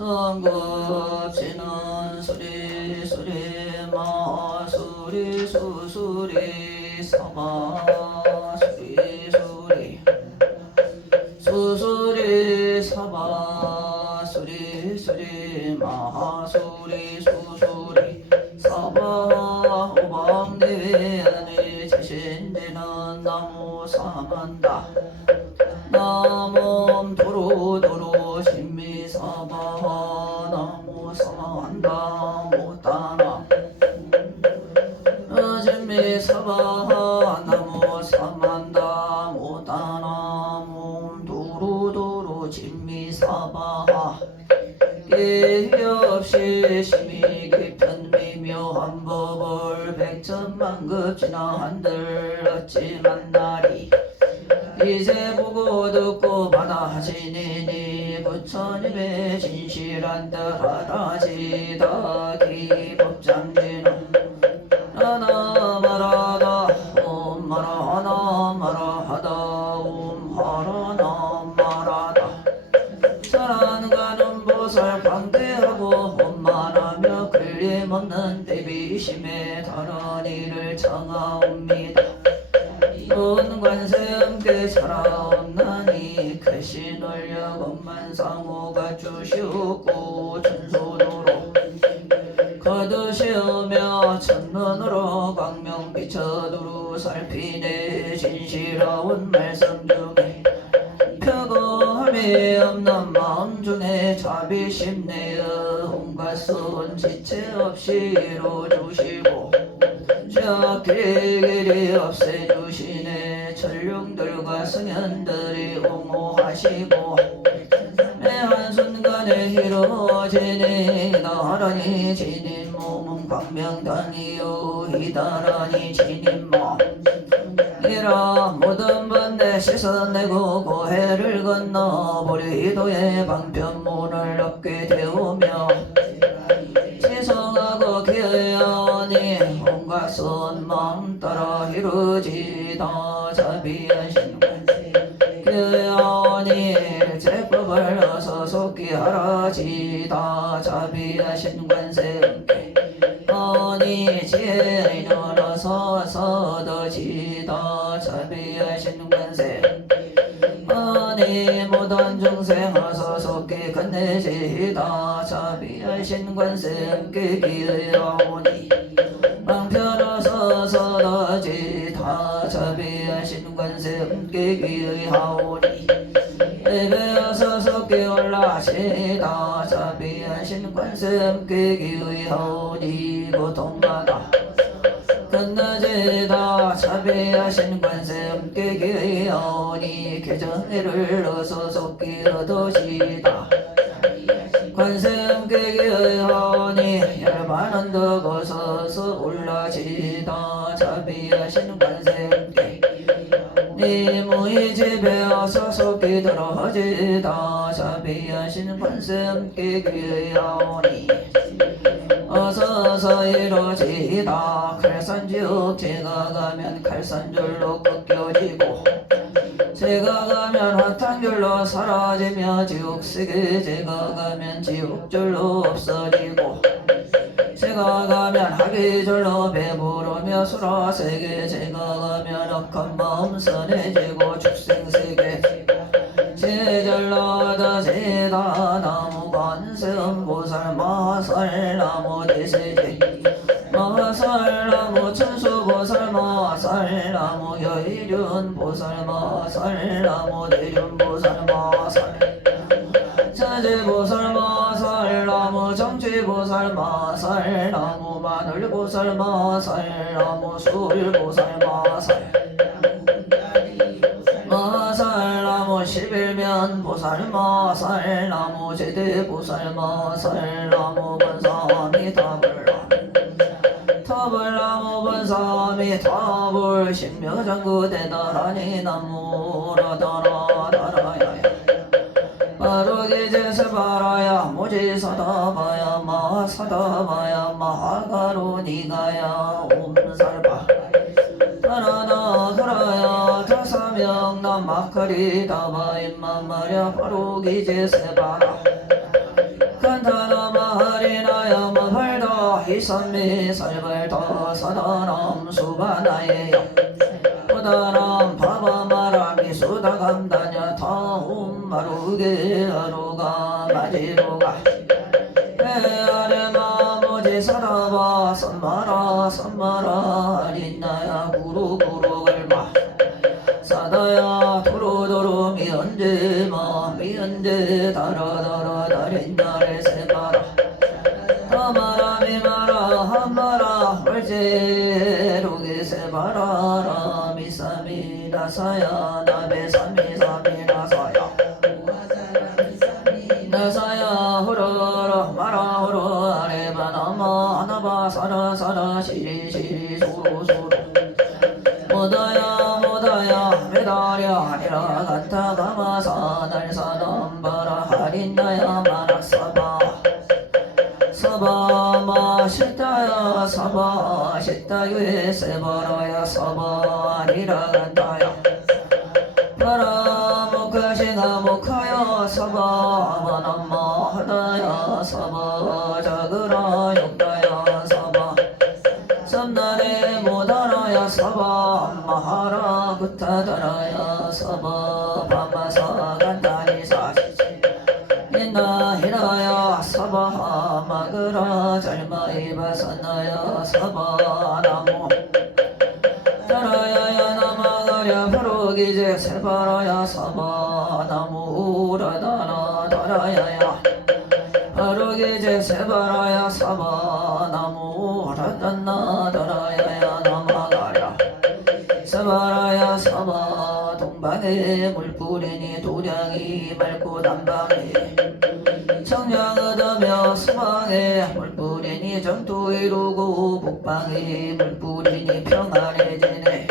성급지는 수리 수리 마수리 수수리 사마 수리 수리 수수리 사마 수리 수리 마수리 수수리 사마 오방대안에 지신되는 나무 사만다 나무 도로도로 신미사바 나무 사만다 못다나 신미사바 나무 사만다 못다나 몸 도로도로 신미사바 예없이 심히 깊은 미묘한 법을 백천만급 지나 한들 어찌 만나리 이제 보고 듣고 받아 하시니니 부처님의 진실한 뜻 하다지다 기법장지는 하나 말하다 옴 말하나 말하다 옴 하라나 말하다 사랑가는 보살 광대하고 옴만하며 걸림없는 대비심에 다른 이를 청하옵니다. 온 관세음께 살아옵나니 크신 원력 엄만상호가 주시옵고 천소도로 거두시오며 첫눈으로 광명 비춰두루 살피네 진실하온 말씀 중에 표고함이 없는 마음 중에 자비심 내어 온갖 수은 지체 없이 이루어주시고 길길이 없애주시네 전룡들과 승현들이 옹호하시고 내 한순간에 이루어지니 나란히 지닌 몸은 광명당이요 이다란히 지닌 몸 이라 모든 번뇌 씻어내고 고해를 건너 보리도의 방편문을 얻게 되오며 지성하고 기어니 온갖 선망 따라 이루지다 자비하신 기어니 제법을 어서 속히 하라지다 자비하신 관세음께 아니 지혜는 어서 서더지다 자비하신 관세 아니 모든 중생 어서 속히 건네지다 자비하신 관세음께 기어오니 방편어서 서더지다 자비하신 관세음께 기어오니 예배어서 속히 올라시다 자비하신 관세음께 기어오니 고통마다 끝나지다 자비하신 관세음께 기어오니 개정해를 어서 속히 얻으시다 관세음께 기어오니 열반은 더 거서서 올라지다 자비하신 관세음께 니무이 집에 어서 속히 들어지다 자비하신 관세음께 기어오니 어서서 이루어지다 칼산지옥 제가 가면 칼산줄로 꺾여지고 제가 가면 화탕줄로 사라지며 지옥세계 제가 가면 지옥줄로 없어지고 제가 가면 하기줄로 배부르며 수라세계 제가 가면 억한 마음 선해지고 축생세계 제절로 더지다 나무 관세음 보살 마살 나무 대세제 마살 나무 천수 보살 마살 나무 여의륜 보살 마살 나무 대륜 보살 마살 자제 보살 마살 나무 정취 보살 마살 나무 마늘 보살 마살 나무 술 보살 마살 마살 나무 11면 보살 마살 나무 제대 보살 마살 나무 번삼이 타불 나무 번삼이 타불 신묘장구 대나란히 나무라다라다라야야 바로기제세 바라야 모지사다바야 마사다바야 마하가로니가야 옴살바 하나나 그라야 다사명 남마카리다바 임마마랴 바로기제세 바라 비삼미 살발다 사다남 수바나예요 오다남 바바마라미 수다감다냐 다음 마루게 아로가 마지로가 에아레마 모지 사라바 선마라 선마라 아린나야 구루구루 갈마 사다야 도로도로 미언제마 미언제 다라다라 다린나레 세마라 하마라 미마라 하마라 홀제로게 세바라라 미사미 나사야 나베사미 사미 나사야 나사야 호로로 마라 호로 아레바 나마 하나바 사라 사라 시리 시리 소로 소로 모다야 모다야 메다랴 하니라 간타 가마사 날사남바라 하린나야 마락사바 사바마 시타야 사바 시타유에 세바라야 사바 아니라 간타야 바라 목하시나 목하야 사바 마남마 하다야 사바 자그라 용다야 사바 삼나네 모다라야 사바 마하라 구타다라야 사바 바마사 간다니 사시지 인나 히라야 사바 마그라 잘마이바 사나야 사바 나모 따라야야 나마가랴 바로기제 세바라야 사바 나모 우라다나 따라야야 바로기제 세바라야 사바 나모 우라다나 따라야야 나마가랴 세바라야 사바 동방에 물뿌리니 도량이 맑고 남방에 청량 얻으며 서방에 물뿌리니 정토 이루고 북방에 물뿌리니 평안해지네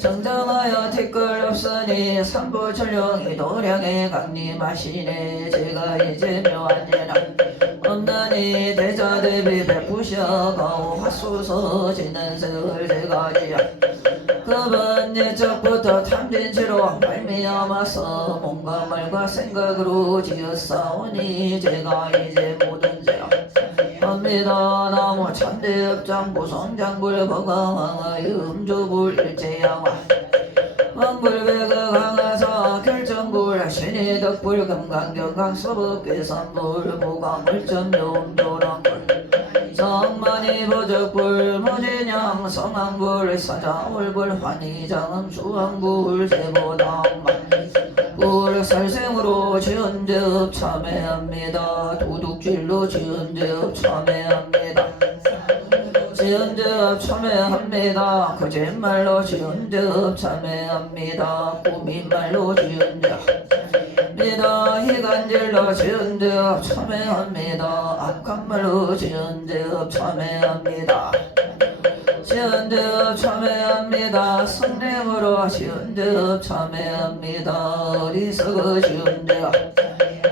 정정하여 티끌 없으니 삼부철령이 도량에 강림하시네 제가 이제 묘한예나 없나니 대자대비 베푸셔가오 핫소서 지는 세월 제가지야 그번 예적부터 탐진치로 말미암아서 몸과 말과 생각으로 지었사오니 제가 이제 모든 죄야 합니다 나무 참대업장 보성장불 거강왕의 음주불 일제양화 왕불배그 강하사 결정불 신의덕불 금강경강 서북괴산불 보강물점 용도랑불 성만이 보적불 무진양 성황불 사자울불 환희장음 주황불 제보당만 불살생으로 지은제업 참회합니다 도둑질로 지은제업 참회합니다 지은제업 참회합니다 거짓말로 지은제업 참회합니다 꾸민말로 지은제업 합니다 희간질로 지은제업 참회합니다 악한 말로 지은제업 참회합니다 지은제업 참회합니다 성냄으로 지은제업 참회합니다 어리석어 지은제업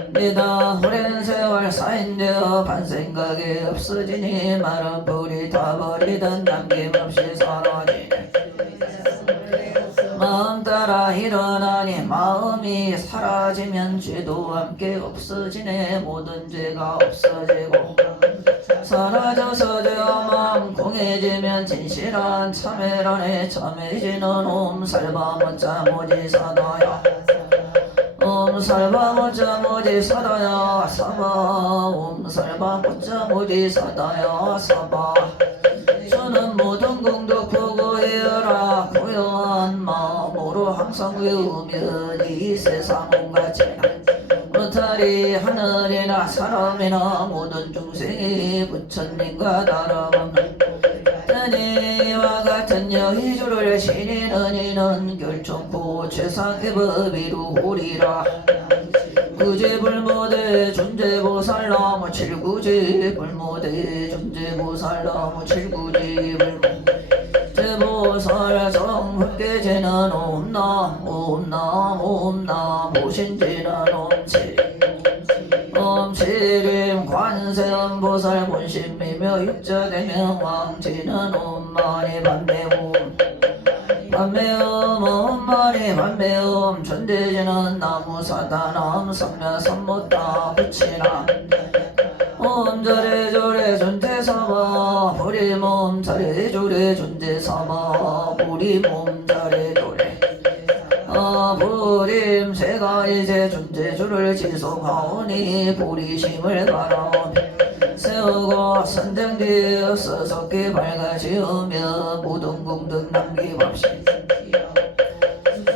합니다 오랜 세월 쌓인제업 반생각이 없어지니 마른 불이 다 버리던 남김없이 사라지네 마음 따라 일어나니 마음이 사라지면 죄도 함께 없어지네 모든 죄가 없어지고 사라져서 죄와 마음 공해지면 진실한 참회라네 참해지는 옴살바모자 모지사다야 옴살바모자 모지사다야 사바 옴살바모자 모지사다야 사바 저는 모든 공덕 보고 이어라 고요한 마음으로 항상 외우면 이 세상 온갖 죄나 무탈이 하늘이나 사람이나 모든 중생이 부처님과 다름없는 이와 같은 여의주를 신이는 이는 결정코 최상의 법이루 오리라 구제불모대 존재보살나무 칠구제불모대 존재보살나무 칠구제불모 제보살 정흑계제는 옴남 옴남 옴남 오신제는 옴체 옴체림 관세음보살 본심이며 육자대명 왕제는 옴마니 반매옴 반매음 옴마니 반매음 전대제는 나무사다남 성묘선못다 붙이나 옴절에 절에 전태사바 우리 몸 잘해주래 존재삼아 우리 몸 잘해주래 부림새가 이제 존재주를 지속하오니 보리심을 바라오니 세우고 선정되어 서석기 밝아지으며 모든 공덕 남김없이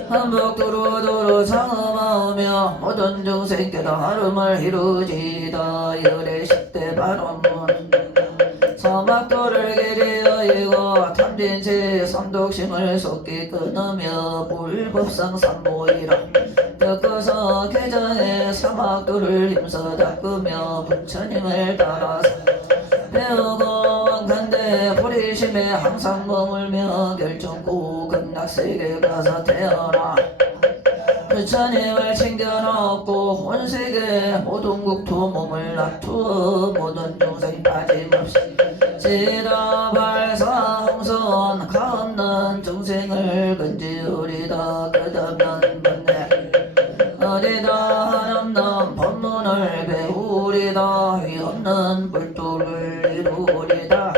한복두루두루 장엄하오며 모든 중생 깨달음을 이루지다 열의 10대 발언문 사막도를 길이어이고 탐진치 삼독심을 속기 끊으며 불법상 삼보이라 덕거서 개정에 사막도를 힘써 닦으며 부처님을 따라서 배우고 왕간대 보리심에 항상 머물며 결정고 극락세계 가서 태어나 부처님을 챙겨놓고 온 세계 모든 국토 몸을 놔두어 모든 중생 빠짐없이 지다발사홍선 가없는 중생을 건지우리다 끝없는 번뇌 어디다 한없는 법문을 배우리다 위없는 불도를 이루리다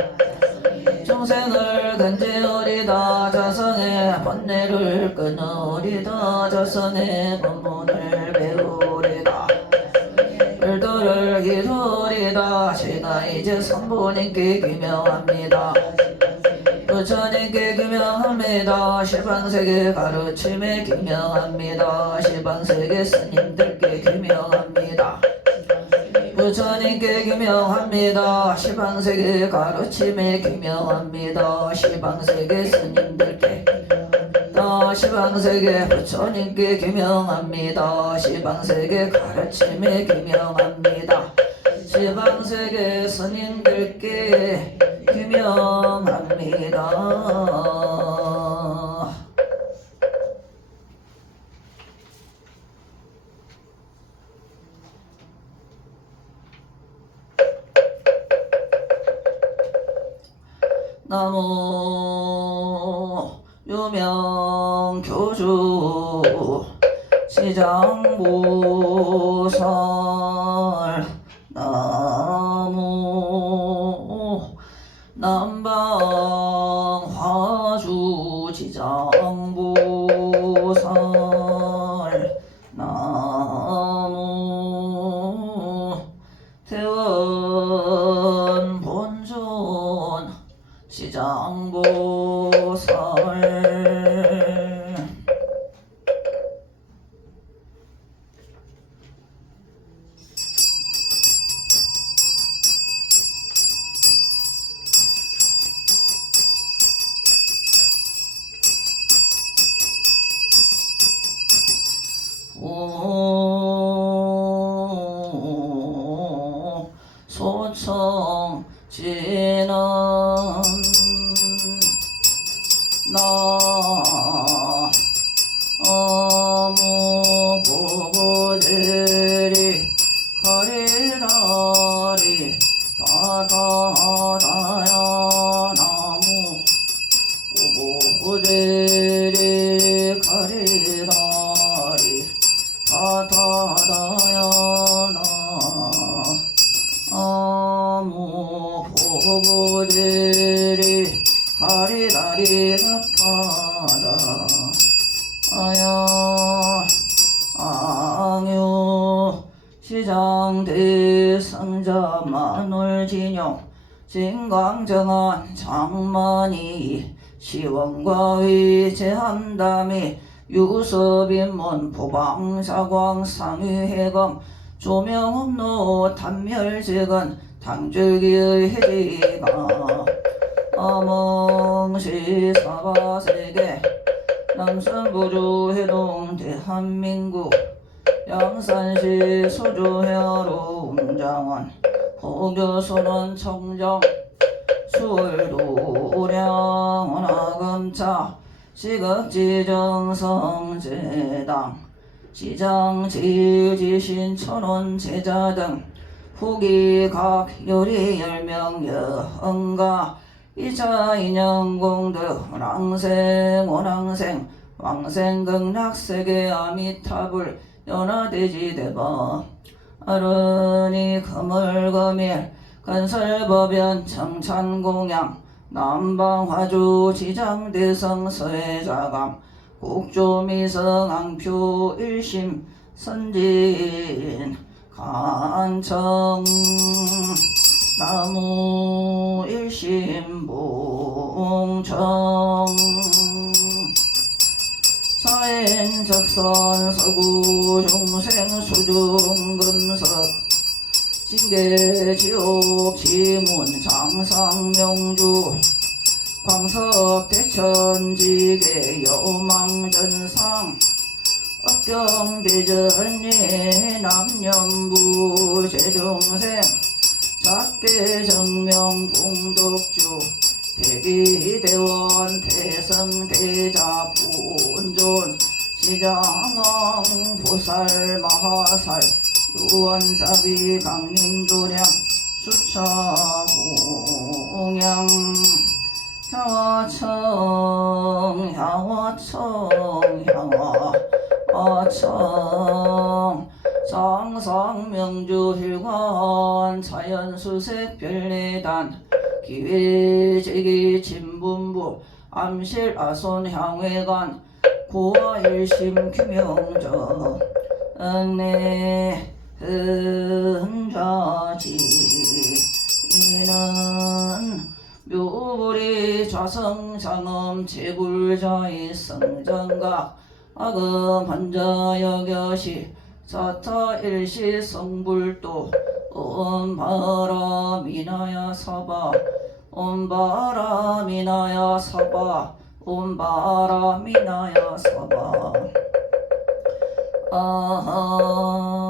중생을 건지우리다 자성의 번뇌를 끊으리다 자성의 법문을 배우리다 불도를 이루리다 제가 이제 성부님께 기명합니다 부처님께 기명합니다 시방세계 가르침에 기명합니다 시방세계 스님들께 기명합니다 부처님께 기명합니다 시방세계 가르침에 기명합니다 시방세계 스님들께 시방세계 부처님께 기명합니다 시방세계 가르침에 기명합니다 시방세계 스님들께 기명합니다 나무 유명교주 시장보살 나무 남방화주 지장보살 나무 태원 본尊시장보살 소청 지는 나무 보고제리 가리다리 다다다야 나무 보고제리 가리다리 다다다야 나무 보고제리 가리다리 다다다 아야 앙유 시장대상자 만월진용 진광정한 장만이 시원과의 제함담이 유섭인문 포방사광 상위해검 조명업로 단멸제건 당줄기의 해지가 어멍시 사바세계 남선부주 해동 대한민국 양산시 소주회로 웅장원 포교소는 청정 수월도 오량원 아금차 시각지정성제당 시장지지신 천원 제자 등 후기각 요리 10명 여흥가 2차 인연공덕 랑생 원항생 왕생극락세계 아미타불 연화대지 대법 아르니 금을금일 건설법연 청찬공양 남방화주 지장대성 서해자감 국조미성앙표 일심 선진 간청 나무 일심 봉청 사인적선 서구 중생 수중금석 징계지옥 지문 장상명주 광석 대천지계 여망전상 업경대전예 남년부 제중생 작계 정명 봉덕주 대비대원 태성대자 본존 시장왕 보살 마하살 유원사비 강림도량 수차공양 향화청 향화청 장상명주 힐관 자연수색 별내단 기회제기 진분부 암실 아손향회관 고아일심 규명적 은내 흔자지 이는 묘불이 좌성장엄 제불자의 성정각 악음 한자 여겨시 자타 일시 성불도 온바람이나야 사바 온바람이나야 사바 온바람이나야 사바 아하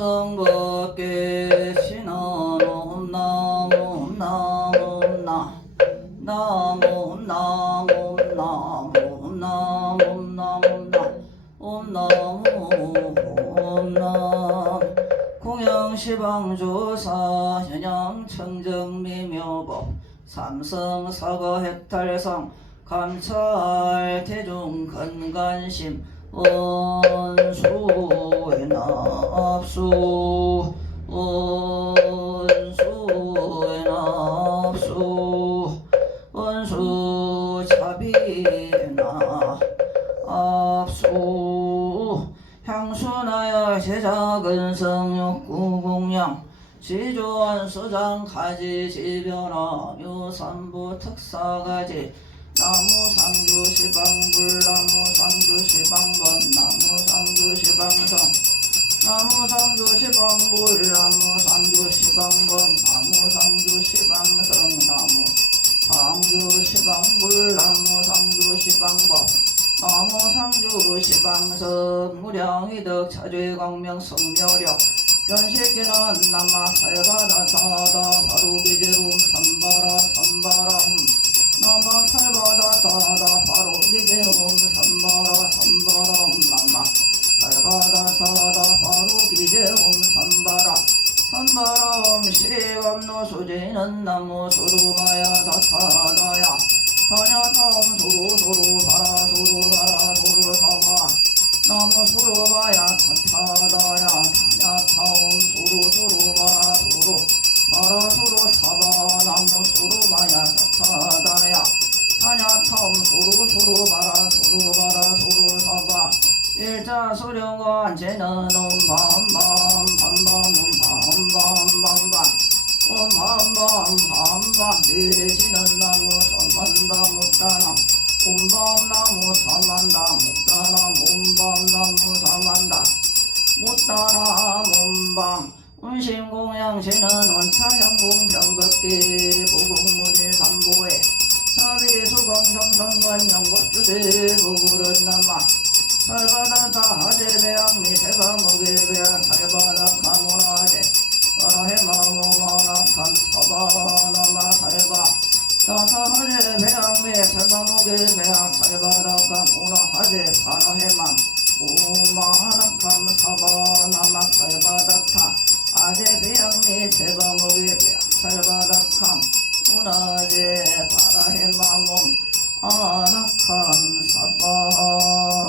성법계 신원옴 나무 나무 나 나무 나무 나무 나무 나무 나옴 나무 옴남 공양시방조사 현양청정미묘법 삼성사과핵탈상 감찰 대중건간심 원수의 납수 원수의 납수 원수 자비나 압수 향수나열 제작은 성욕구공양 지조원 수장 가지 지변화 묘산부 특사가지 나무상주 시방불 나무상주 시방번 나무상주 시방성 나무상주 시방불 나무상주 시방번 나무상주 시방성 나무상주 시방불 나무상주 시방번 나무 상주 시방석 무량이득 차죄광명 성묘력 변식기는 남마 살바다 다다 바로기제룸 삼바라 삼바라 남마 살바다 다다 바로기제룸 삼바라 삼바라 남마 살바다 다다 바로기제룸 삼바라 삼바라 시감노 수지는 나무 소루바야 다타다야 타냐타옴 소루 바라 소루 사바 나무 소루바야 타타다야 타냐타옴 소루 바라 소루 사바 나무 소루바야 타타다야 타냐타옴 소루 바라 소루 사바 일자 소령과 제는 밤밤 뒤지는 나무 선만다 묻다나 봄밤나무 사만다 묻다나 봄밤나무 사만다 묻다나 봄밤 운신공양신은 원차형공 병극기 보공무진 삼보에 자비수공 정성관 영겁주대 부구른 남아 살바다다 하제배양미 세바무게배양 살바다 가모나제 바라해마무마나칸 사바나마 살바 다타하제배양미 세바무게배양 살바다 가모나하제 바라해만 우마나칸 사바나마 살바다타 아제배양미 세바무게배양 살바다칸 우나제 바라해마몸 아나칸 사바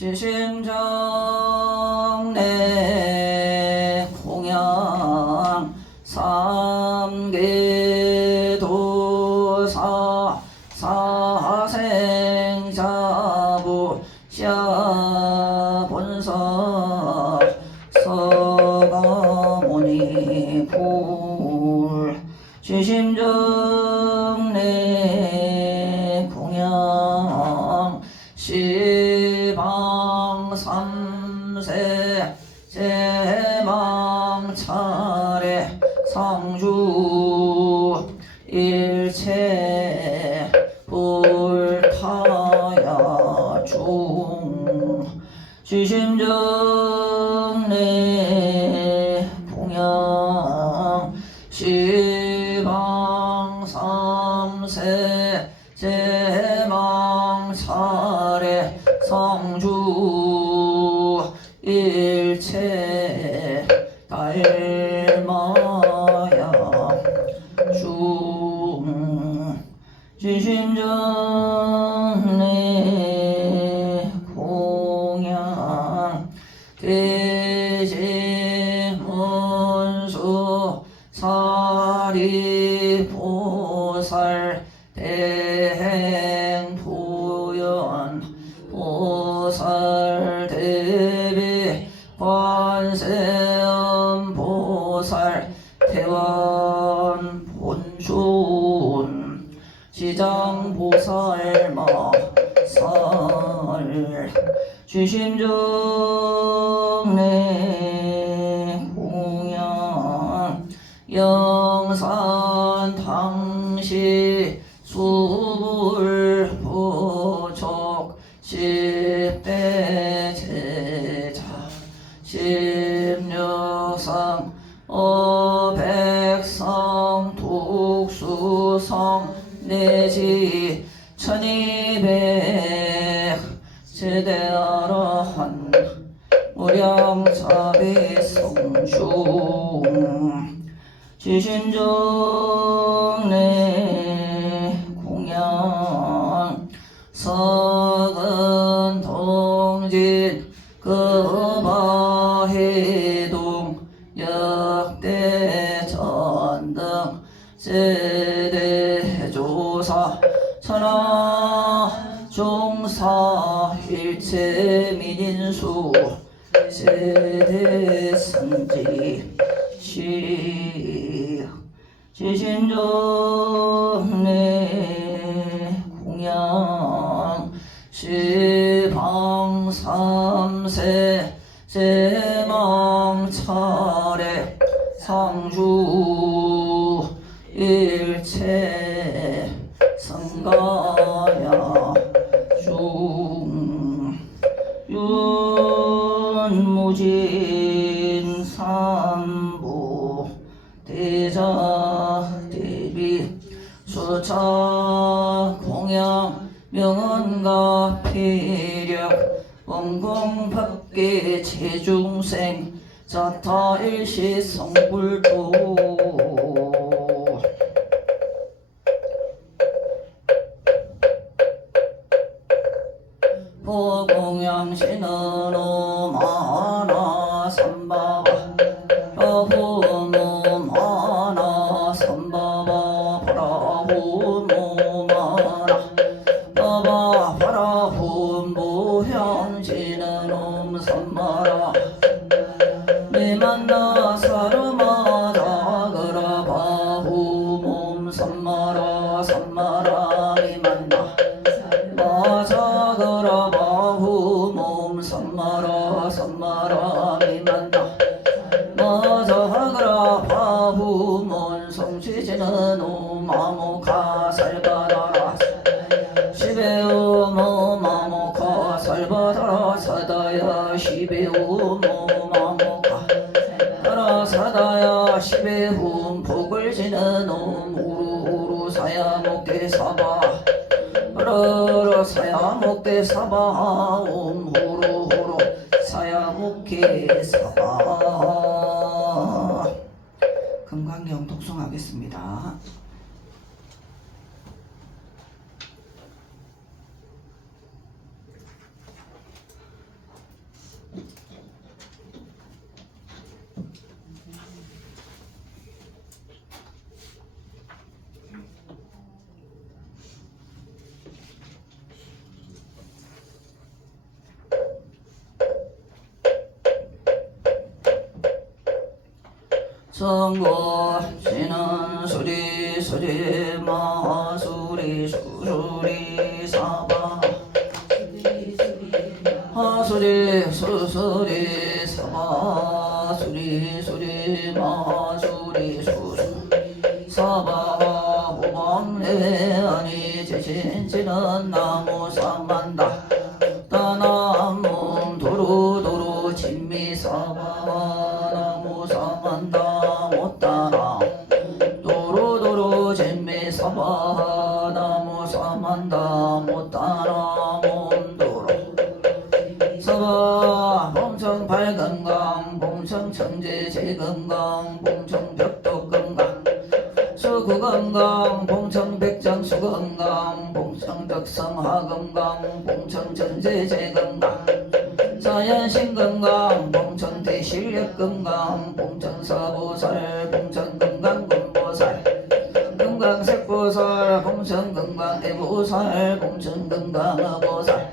지심정내 공양 삼계도사 사생자부 샤본사 서가모니 불 지심정내 공양 시방 삼세 제망차례 상주 일체 불타야 중 지심정내 공양 시방 삼세 제망차례 성주 일체 달마야 중 지심정내 공양 대지문수 사리보살 대행부연 보살 대비 관세음보살 대원 본尊지장보살 마살 지심정내 공양 영산당시 수불보촉 십대 제자 십육상 어백성 독수성 내지 천이백 제대아라한 무량자비성중 지심정내 공양 석은 동진 금화해동 역대전등 세대조사 천하 종사 일체민인수 세대승지 시 지심정내 공양 시방삼세 제망차례 상주 일체 성가야 윤무진 삼부 대자 대비 수차 공양 명언가 피력 원공법계 제중생 자타일시 성불도 보공양신은 오마나 삼바바 라후모마나 삼바바 라후모마나 바바 바라훈보현지는 옴삼마라 미만나 사르마 자그라 바후몸 삼마라 삼마라 미만나 마자그라 바후몸 삼마라 삼마라 미만나 마자그라 바후몬 성취지는 오마모카 살바라라 시베오모마모카 살바다라 사다야 시베오모마모카 따라 사다야 시베훈 복을 지는 옴 우루우루 사야목대 사바 으르르 사야목대 사바 옴 후루후루 사야목대 사바. 금강경 독송하겠습니다. 성고시는 수리 수리 마수리 수수리 사바 하수리 수수리 사바 수리 수리 마수리 수수 사바 호방내 아니 제신지는 나무 삼만다 따나무 도루도루 진미사바 나무 삼만다 못따라 도루도루 진미사바 나무 삼만다 못따라 몸도루 사바 봉청 발건강 봉청 청제 제건강 봉청 벽도건강 수구건강 봉청 백장 수건강 봉청 덕성하건강 봉청 전제제건강 자연신건강 봉청 대실력건강 봉청 사보살 봉청 건강군보살 건강색보살 봉청 건강대보살 봉청 건강어보살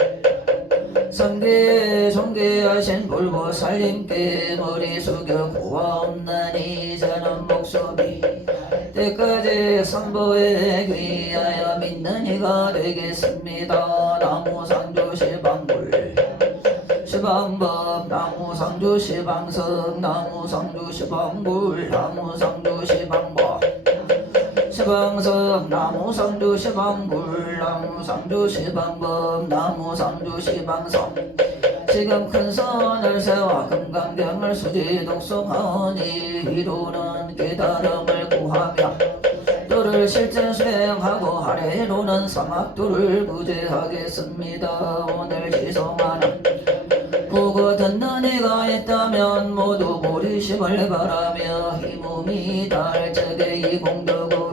성계 종계하신 불보살님께 머리 숙여 고아옵나니 저는 목소리 때까지 선보에 귀하여 믿는 이가 되겠습니다. 나무상조 시방불 시방법 나무상조 시방성 나무상조 시방불 나무상조 시방법 시방성 나무상조 시방불 나무상조 시방법 나무상조 시방성 지금 큰 선을 세워 금강경을 수지 독송하니 위로는 깨달음을 구하며 또를 실제 수행하고 아래로는 사막도를 부재하겠습니다. 오늘 지성하는 보고 듣는 이가 있다면 모두 보리심을 바라며 이 몸이 닿을 적에 이 공덕으로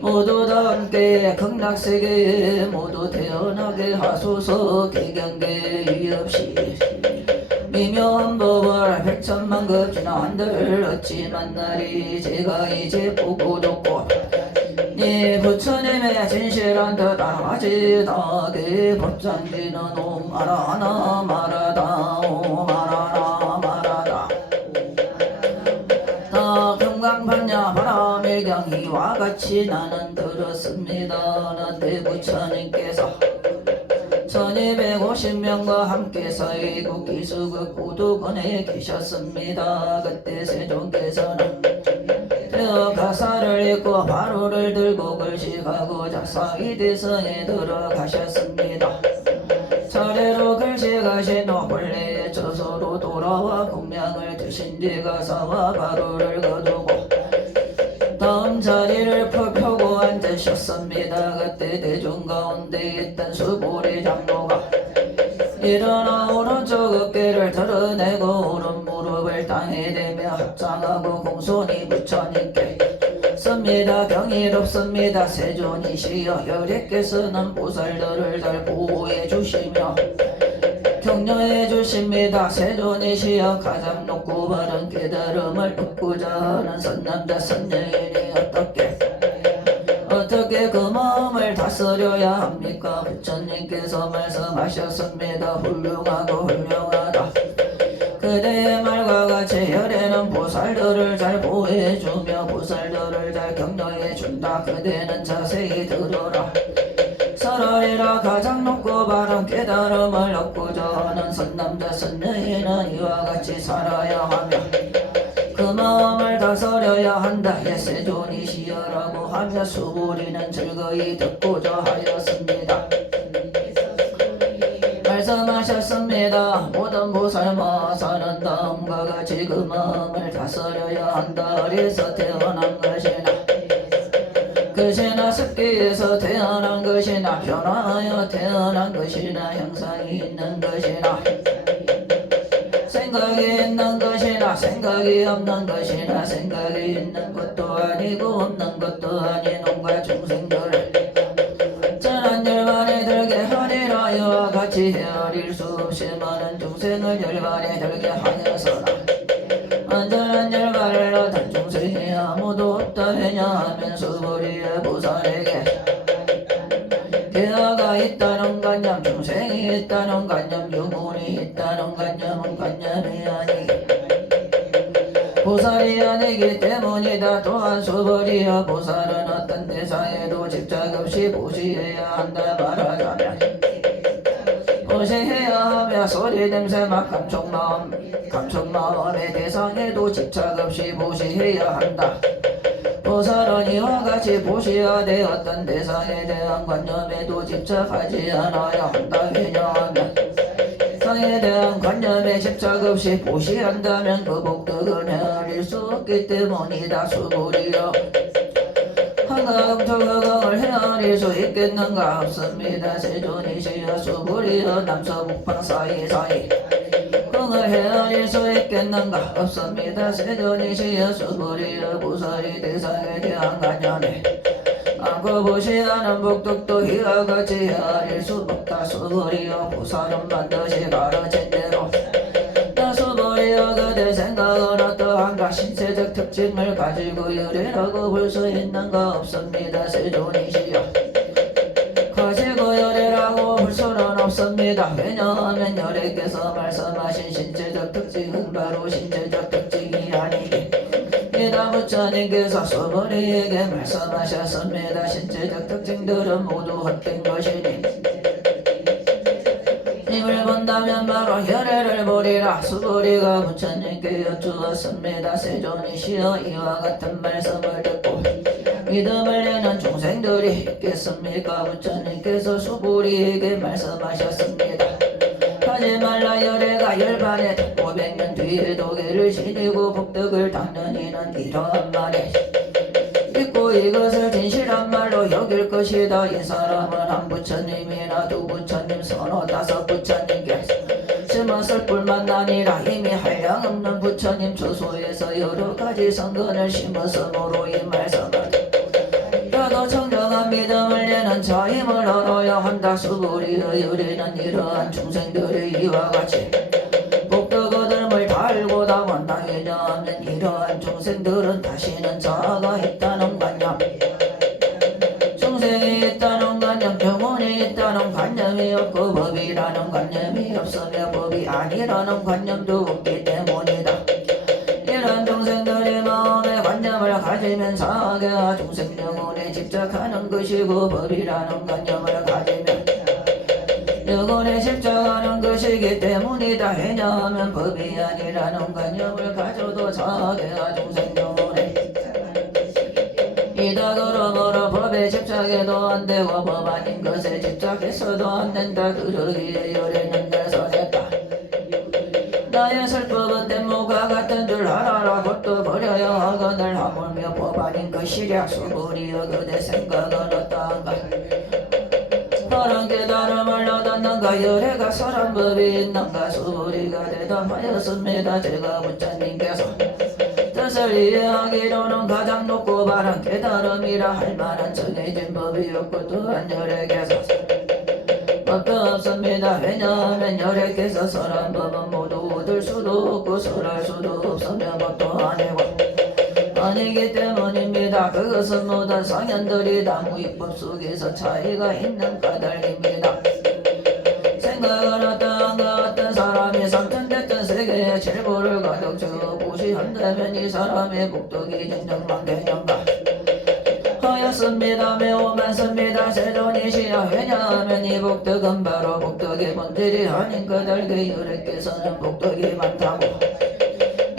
모두 다 함께 극락세계에 모두 태어나게 하소서. 개경계 이 없이 미묘한 법을 백천만급 지난들 어찌 만나리. 제가 이제 보고 듣고 네 부처님의 진실한 뜻 알아지 나게 법장지는 옴 알아나 말하다 옴 알아나 말하다 나 금강판야 바람의 경이와 같이 나는 들었습니다. 너때 부처님께서 1250명과 함께 서이국 기수국 구두건에 계셨습니다. 그때 세종께서는 자사를 입고 화루를 들고 글씨하고 작사이 대성에 들어가셨습니다. 차례로 글씨가신 후 본래의 처소로 돌아와 공명을 드신 뒤 가사와 바루를 거두고 다음 자리를 펴고 앉으셨습니다. 그때 대중 가운데 있던 수보리 장로가 일어나 오른쪽 어깨를 드러내고 오른 무릎을 땅에 대며 합장하고 공손히 부처님께 씁니다. 경이롭습니다. 세존이시여 혈액께서는 보살들을 잘 보호해 주시며 격려해 주십니다. 세존이시여 가장 높고 바른 깨달음을 얻고자 하는 선남자 선여인이 어떻게 그 마음을 다스려야 합니까? 부처님께서 말씀하셨습니다. 훌륭하다. 그대의 말과 같이 열애는 보살들을 잘 보호해주며 보살들을 잘 격려해준다. 그대는 자세히 들어라. 설하리라. 가장 높고 바른 깨달음을 얻고자 하는 선남자 선여인은 이와 같이 살아야 하며 그 마음을 다스려야 한다. 예세존이시여라고 하며 수보리는 즐거이 듣고자 하였습니다. 말씀하셨습니다. 모든 보살마사는 다음과 같이 그 마음을 다스려야 한다. 어리에서 태어난 것이나 습기에서 태어난 것이나 변화하여 태어난 것이나 형상이 있는 것이나 생각이 있는 것이나 생각이 없는 것이나 생각이 있는 것도 아니고 없는 것도 아닌 온갖 중생들을 전한 열반에 들게 하리라. 이와 같이 헤아릴 수 없이 많은 중생을 열반에 들게 하여서라. 완전한 열반을 얻은 중생이 아무도 없다. 왜냐하면 수보리의 보살에게 개화가 있다는 관념, 중생이 있다는 관념, 유문이 있다는 관념은 관념이 아니기 보살이 아니기 때문이다. 또한 수보리여 보살은 어떤 대상에도 집착 없이 보시해야 한다. 말하자면 보시해야 하며 소리 냄새 맛 감촉마음의 대상에도 집착 없이 보시해야 한다. 보살은 이와 같이 보시하되 어떤 대상에 대한 관념에도 집착하지 않아야 한다. 왜냐하면 상에 대한 관념에 집착 없이 보시한다면 그 복덕은 헤아릴 수 없기 때문이다. 수보리여 한가금 저가강을 헤아릴 수 있겠는가? 없습니다. 세존이시여 수보리여 남서북방 사이사이 긍을 헤아릴 수 있겠는가? 없습니다. 세존이시여 수보리여 보살이 대상에 대한 관념에 안고 보시하는 복덕도 이와 같이 헤아릴 수 없다. 수보리여 보살은 반드시 가르친 대로 수보리여 그대 생각은 어떠한가? 신체적 특징을 가지고 열애라고 볼 수 있는가? 없습니다. 세존이시여 가지고 열애라고 볼 수는 없습니다. 왜냐하면 열애께서 말씀하신 신체적 특징은 바로 신체적 특징이 아니기 이다. 부처님께서 수보리에게 말씀하셨습니다. 신체적 특징들은 모두 헛된 것이니 님을 본다면 바로 혈애를 보리라. 수보리가 부처님께 여쭈었습니다. 세존이시여 이와 같은 말씀을 듣고 믿음을 내는 중생들이 있겠습니까? 부처님께서 수보리에게 말씀하셨습니다. 하지 말라. 열애가 열반에 500년 뒤에 도계를 지니고 복덕을 닦는 이는 이러한 말에 믿고 이것을 진실한 말로 여길 것이다. 이 사람은 한 부처님이나 두 부처님 서너 다섯 부처님께 심었을 뿐만 아니라 이미 한량없는 부처님 처소에서 여러 가지 성근을 심었으므로 이 말씀을 나도 청정한 믿음을 내는 자임을 얻어야 한다. 수보리의 열애는 이러한 중생들의 이와 같이 복덕 얻음을 달고 다원다. 왜냐하면 이러한 중생들은 다시는 자아가 있다는 관념, 중생이 있다는 관념, 영혼이 있다는 관념이 없고 법이라는 관념이 없으며 법이 아니라는 관념도 없기 때문이다. 이런 중생들이 마음의 관념을 가지면 사계와 중생 영혼에 집착하는 것이고 법이라는 관념을 가지면 영혼에 집착하는 것이기 때문이다. 왜냐하면 법이 아니라는 관념을 가져도 사계와 중생 영혼에 이다 그러므로 법에 집착해도 안되고 법 아닌 것에 집착해서도 안된다. 그러기에 요래는 날 선했다. 나의 설법은 뗏목과 같은 줄 알아라. 곧또 버려야 하거늘 하물며 법 아닌 것이랴. 수불이여 그대 생각은 어떠한가. 바른 깨달음을 얻었는가. 열애가 설한 법이 있는가. 수불이가 대답하였습니다. 제가 부처님께서 뜻을 이해하기로는 가장 높고 바른 깨달음이라 할 만한 정해진 법이 없고 또한 열애께서 법도 없습니다. 왜냐하면 열애께서 설한 법은 모두 얻을 수도 없고 설할 수도 없으며 법도 아니고 아니기 때문입니다. 그것은 모든 상현들이 다 무익법 속에서 차이가 있는 까닭입니다. 생각은 어떠한가. 어떤 사람이 삼천대천 세계의 질보를 가득 적어보시한다면 이 사람의 복덕이 진정만 되는가 하였습니다. 매우 많습니다. 세존이시여. 왜냐하면 이 복덕은 바로 복덕의 본질이 아닌 까닭에 열애께서는 복덕이 많다고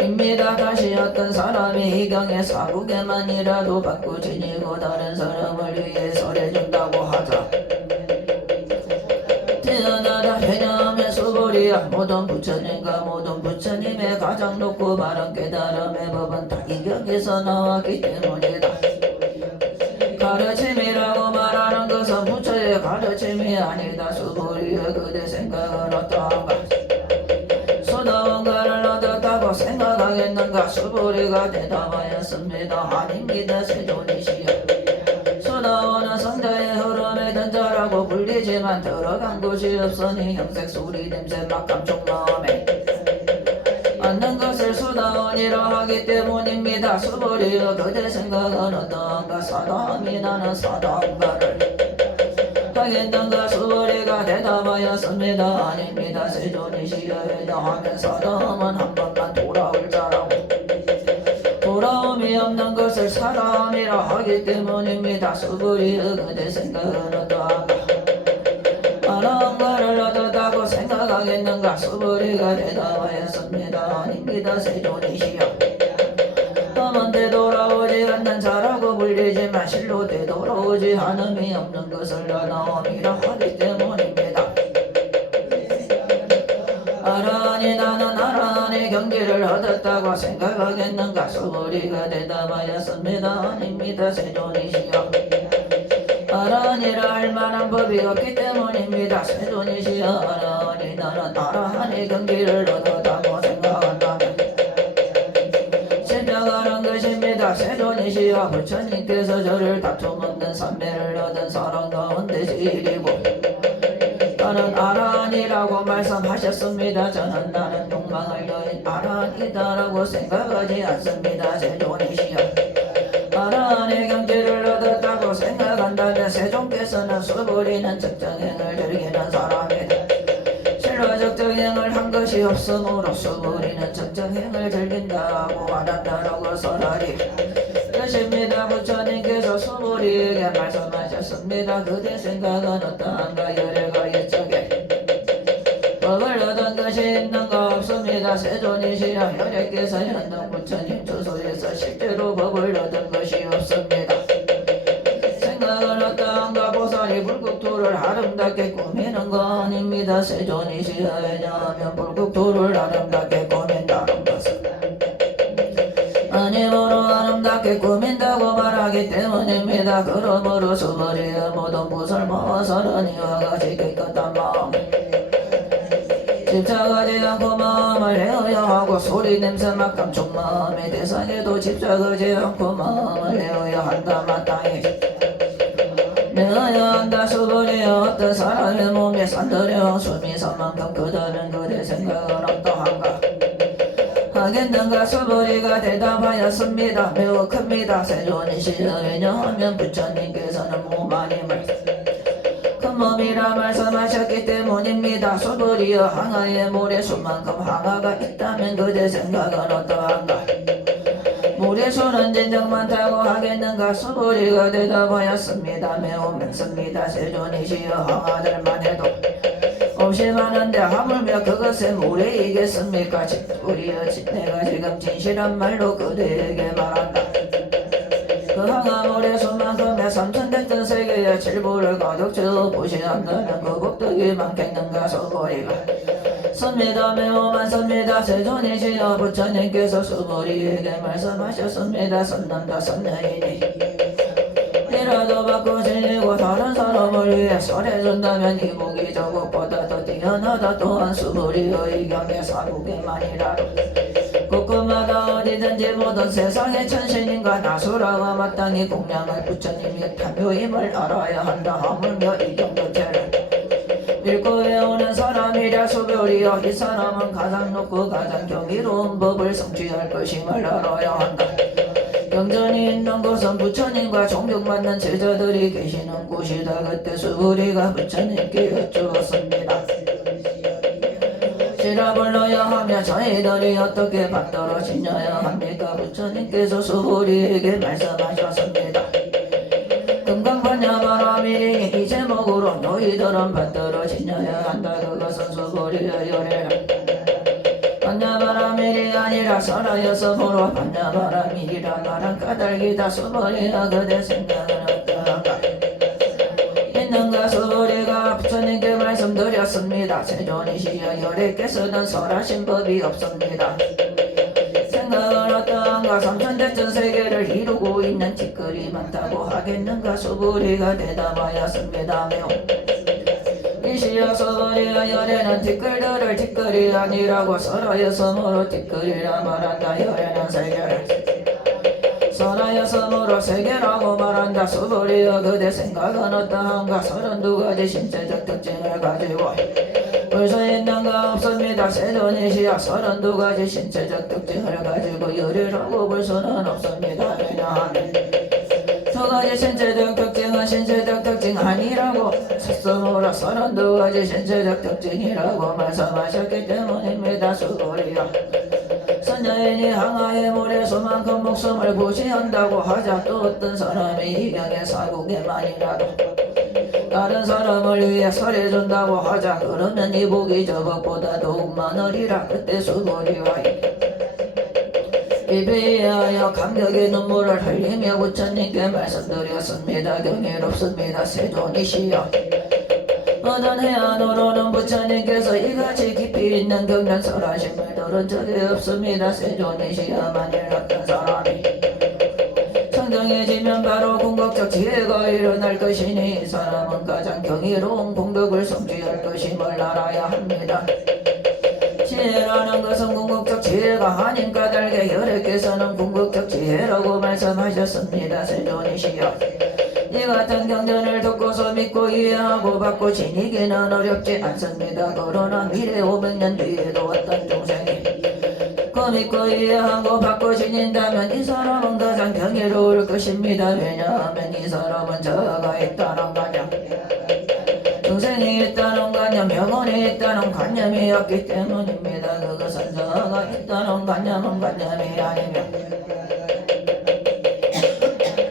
입니다. 다시 어떤 사람이 이경의 사국에만이라도 받고 지니고 다른 사람을 위해 설해준다고 하자. 태어나다. 왜냐하면 수불이야. 모든 부처님과 모든 부처님의 가장 높고 바른 깨달음의 법은 다 이경에서 나왔기 때문이다. 가르침이라고 말하는 것은 부처의 가르침이 아니다. 수불이여 그대 생각은 어떠한가. 수다원가를 얻었다고 생각하겠는가. 수불이가 대답하였습니다. 아닙니다. 세존이시여. 수다원은 성자의 흐름에 던자라고 불리지만 들어간 곳이 없으니 형색 소리 냄새 막 감촉 마음에 않는 것을 수다원이라 하기 때문입니다. 수불이여 그대 생각은 어떠한가. 사다함이 나는 사다함가를 하겠는가. 수불이가 대답하였습니다. 아닙니다. 세존이시여. 왜냐하면 사다함은 한 번만 돌아올 자라고 돌아옴이 없는 것을 사람이라 하기 때문입니다. 수불이여 그대 생각은 어떠한가. 아라함가를 얻었다고 생각하겠는가. 수불이가 대답하였습니다. 아닙니다. 세존이시여. 험은 되돌아오지 않는 자라고 불리지만 실로 되돌아오지 않음이 없는 것을 아나함이라 하기 때문입니다. 아라하니 나는 아라한의 경지를 얻었다고 생각하겠는가. 수불이가 대답하였습니다. 아닙니다. 세존이시여. 아라한이라 할 만한 법이 없기 때문입니다. 세존이시여. 아라하니 나는 아라한의 경지를 얻었다고 생각한다면 심정하는 것입니다. 세존이시여. 부처님께서 저를 다툼 없는 삼매를 얻은 사람 가운데 제일이고 나는 아라한이라고 말씀하셨습니다. 저는 나는 욕망을 여인 아라한이다라고 생각하지 않습니다. 세존이시여. 아라한의 경지를 얻었다고 생각한다면 세존께서는 수불이는 적정행을 즐기는 사람이다. 실로 적정행을 한 것이 없으므로 수불이는 적정행을 즐긴다고 말한다라고 설하리 것입니다. 부처님께서 수불이에게 말씀하셨습니다. 그대 생각은 어떠한가. 열애가 이쪽에 법을 얻은 것이 있는가. 없습니다. 세존이시여. 열애께서 현동 부처님 주소에서 실제로 법을 얻은 것이 없습니다. 생각은 어떠한가. 보살이 불국토를 아름답게 꾸미는 거 아닙니다. 세존이시여. 왜냐하면 불국토를 아름답게 꾸민다는 것은 아니므로 아름답게 꾸민다고 말하기 때문입니다. 그러므로 수불이여. 모든 무엇을 모아서는 이와 같이 깨끗한 마음 집착하지 않고 마음을 헤어야 하고 소리 냄새 맛 감촉 마음의 대상에도 집착하지 않고 마음을 헤어야 한다. 마땅히 내어야 한다. 수불이여. 어떤 사람의 몸에 산더령 숨이 선 만큼 그다른 그대 생각은 어떠한가. 하겠는가. 수불이가 대답하였습니다. 매우 큽니다. 세존이시여. 왜냐하면 부처님께서는 무만임을 큰 몸이라 말씀하셨기 때문입니다. 수불이여. 항아의 모래수만큼 항아가 있다면 그대 생각은 어떠한가. 모래수는 진정 많다고 하겠는가. 수불이가 대답하였습니다. 매우 많습니다. 세존이시여. 항아들만 해도 없이 많은데 하물며 그것에 그 항아모래 수만큼의 삼천대천 세계의 칠보를 가득 채워 보시한다면 그 복덕이 많겠는가 수보리가 섭니다. 매우만 섭니다. 세존이시여 부처님께서 수보리에게 말씀하셨습니다. 선남자 선녀이니 이라도 받고 지니고 다른 사람을 위해 설해준다면 이 복이 저것보다 더 뛰어나다. 또한 수보리의 이경의 사국에만이라도 곳곳마다 어디든지 모든 세상의 천신인가 나수라가 마땅히 공양할 부처님이 탐묘임을 알아야 한다. 하물며 이경도체를 읽고 외우는 사람이랴 수별이여 이 사람은 가장 높고 가장 경이로운 법을 성취할 것임을 알아야 한다. 경전이 있는 곳은 부처님과 존경받는 제자들이 계시는 곳이다. 그때 수부리가 부처님께 여쭈었습니다. 시라 불러야 하며 저희들이 어떻게 받들어 지녀야 합니까? 부처님께서 수부리에게 말씀하셨습니다. 금강반야바라밀이 이 제목으로 너희들은 받들어 지녀야 한다. 그것은 수부리의 열애라. 반야바라밀이 아니라 설하여서보로 반야바라밀이라 말은 까닭이다. 수부리야 그대 생각은 어떠한가? 있는가? 수부리가 부처님께 말씀드렸습니다. 세존이시여 열애께서는 설하신 법이 없습니다. 생각은 어떠한가? 삼천대천 세계를 이루고 있는 티끌이 많다고 하겠는가? 수부리가 대답하였습니다. 매우 이시여 수부리의 열애는 티끌들을 티끌이 아니라고 설하여서므로 티끌이라 말한다. 열애는 세계를 설하여서므로 세계라고 말한다. 수부리여 그대 생각은 어떠한가? 32가지 신체적 특징을 가지고 벌써 있는가? 없습니다. 세존이시여 32가지 신체적 특징을 가지고 열애라고 볼 수는 없습니다. 왜냐하면 두 가지 신체적 특징은 신체적 특징 아니라고 스스로라 32가지 신체적 특징이라고 말씀하셨기 때문입니다. 수부리여 선녀인이 항아의 모래수만큼 목숨을 부시한다고 하자 또 어떤 사람이 이경의 사국에만이라도 다른 사람을 위해 설해준다고 하자 그러면 이 복이 저것보다 더욱 많으리라. 그때 수부리와 이비하여 감격의 눈물을 흘리며 부처님께 말씀드렸습니다. 경이롭습니다. 세존이시여 어떤 해안으로는 부처님께서 이같이 깊이 있는 경전 설하심을 들은 적이 없습니다. 세존이시여 만일 어떤 사람이 청정해지면 바로 궁극적 지혜가 일어날 것이니 이 사람은 가장 경이로운 공덕을 성취할 것임을 알아야 합니다. 지혜라는 것은 궁극적 지혜가 아닌 까닭에 열애께서는 궁극적 지혜라고 말씀하셨습니다. 세존이시여 이 같은 경전을 듣고서 믿고 이해하고 받고 지니기는 어렵지 않습니다. 그러나 미래 500년 뒤에도 어떤 중생이 그 믿고 이해하고 받고 지닌다면 이 사람은 가장 경이로울 것입니다. 왜냐하면 이 사람은 저가 있다는 관념 중생이 있다는 관념 영혼이 있다는 관념이 없기 때문입니다. 그것은 저가 있다는 관념은 관념이 아니며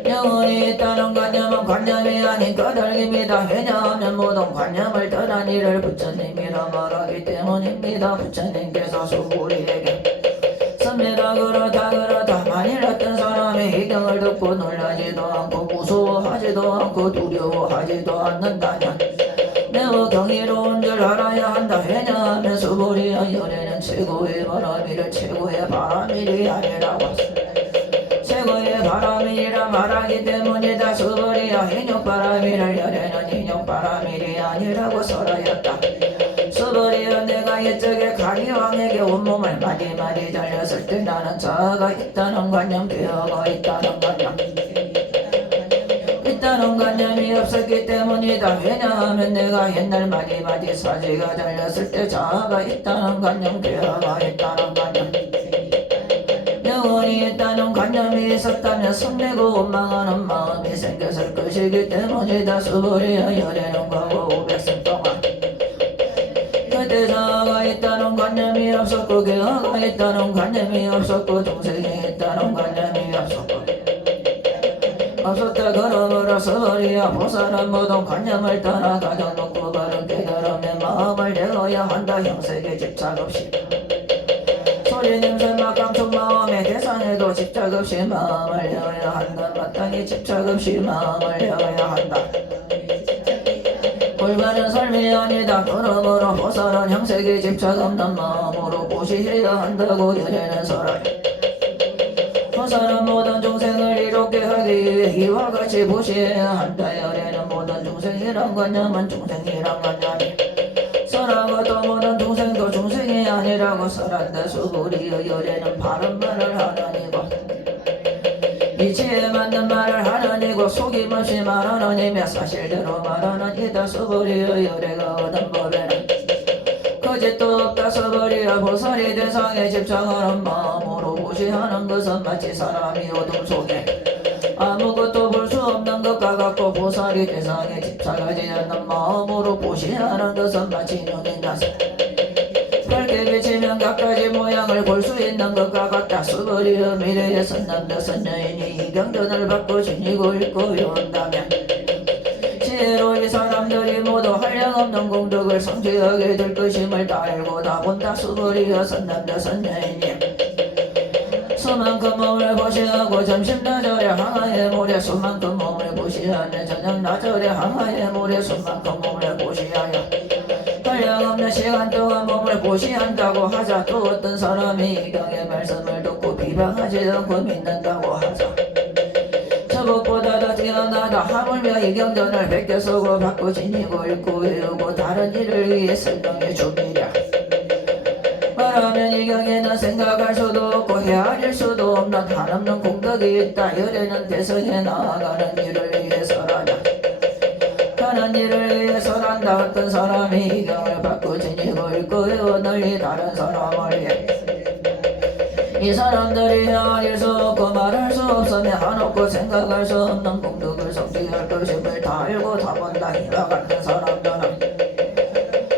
영혼이 있다는 관념은 관념이 아닌 까닭입니다. 왜냐하면 모든 관념을 떠난 이를 부처님이라 말하기 때문입니다. 부처님께서 수부리에게 섭니다. 그렇다 만일 어떤 사람이 이경을 듣고 놀라지도 않고 무서워하지도 않고 두려워하지도 않는다면 매우 경이로운 줄 알아야 한다. 왜냐하면 수부리의 열애는 최고의 바람이를 최고의 바람일이 아니라고 최고의 바람이라 말하기 때문이다. 수부리여 인욕바람이를 열애는 인욕바람일이 아니라고 설하였다. 수부리여 내가 이쪽에 가리왕에게 온몸을 마디마디 잘렸을 때 나는 자아가 있다는 관념 되어가 있다는 관념 있다는 관념이 없었기 때문이다. 왜냐하면 내가 옛날 마디마디 사지가 잘렸을 때 자아가 있다는 관념 되어가 있다는 관념 영혼이 있다는 관념이 있었다면 성내고 원망하는 마음이 생겼을 것이기 때문이다. 수부리여 열애는 과거 500생 동안 그때 자아가 있다는 관념이 없었고 개화가 있다는 관념이 없었고 동생이 있다는 관념이 없었다. 그러므로 수부리여 보살은 모든 관념을 떠나 가장 높고 바른 깨달음의 마음을 내어야 한다. 형색에 집착 없이 소리 냄새 막감촉 마음의 대상에도 집착 없이 마음을 여야 한다. 마땅히 집착 없이 마음을 여야 한다. 올바른 삶이 아니다. 그러므로 보살은 형색에 집착 없는 마음으로 보시해야 한다고 여래는 설하여 보살은 모든 종생을 이롭게 하기 위해 이와 같이 보시해야 한다. 여래는 모든 중생이란 관념은 중생이란 관념이 설하고 또 모든 중생도 중생이 아니라고 설한다. 수부리여 여래는 바른 말을 하느니고 이치에 맞는 말을 하느니고 속임없이 말하는 이며 사실대로 말하는 이다. 수부리여 여래가 얻은 법에는 거짓도 없다. 수부리여 보살이 대상에 집착하는 마음으로 보시하는 것은 마치 사람이 어둠 속에 아무것도 볼 수 없는 것과 같고 보살이 대상에 집착하지 않는 마음으로 보시하는 것은 마치 눈이 나서 밝게 비치면 갖가지 모양을 볼 수 있는 것과 같다. 수부리여 미래의 선남자 선여인이 이 경전을 받고 지니고 읽고 외운다면 지혜로 이 사람들이 모두 한량없는 공덕을 성취하게 될 것임을 다 알고 다 본다. 수부리여 선남자 선여인이 수만큼 몸을 보시하고 점심 나절에 항하의 모래 수만큼 몸을 보시하며 저녁 나절에 항하의 모래 수만큼 몸을 보시하여 한량없는 시간 동안 몸을 보시한다고 하자. 또 어떤 사람이 이 경의 말씀을 듣고 비방하지 않고 믿는다고 하자. 저것보다 더 뛰어나다. 하물며 이 경전을 베껴 쓰고 받고 지니고 읽고 외우고 다른 일을 위해 설명해 줍니다. 말하면 이 경에는 생각할 수도 없고 헤아릴 수도 없는 한없는 공덕이 있다. 열애는 대성에 나아가는 일을 위해서라냐. 하는 일을 위해서란다. 어떤 사람이 이 경을 받고 지니고 읽고 외워 널리 다른 사람을 위해 이 사람들이 헤아릴 수 없고 말할 수 없으며 한없고 생각할 수 없는 공덕을 성취할 것임을 다 알고 다 본다. 이와 같은 사람들은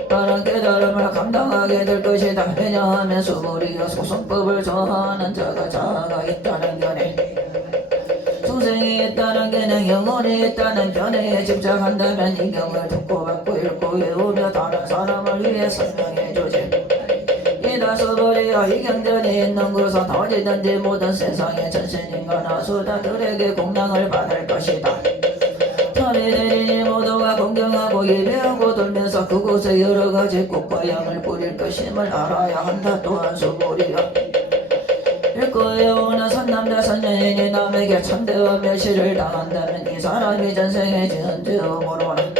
바른 깨달음을 감당하게 될 것이다. 왜냐하면 수부리여 소승법을 좋아하는 자가 있다는 견해 중생이 있다는 견해 영혼이 있다는 견해에 집착한다면 이 경을 듣고 받고 읽고 외우며 다른 사람을 위해 설명해 주지. 이다. 수부리여 이 경전이 있는 곳은 어디든지 모든 세상의 전신인가나 수다들에게 공양을 받을 것이다. 천리대리니 모두가 공경하고 예배하고 돌면서 그곳에 여러가지 꽃과 향을 뿌릴 것임을 알아야 한다. 또한 수부리여 읽고 외우는 선남자 선여인이 남에게 천대와 멸시를 당한다면 이 사람이 전생에 지은 죄업으로는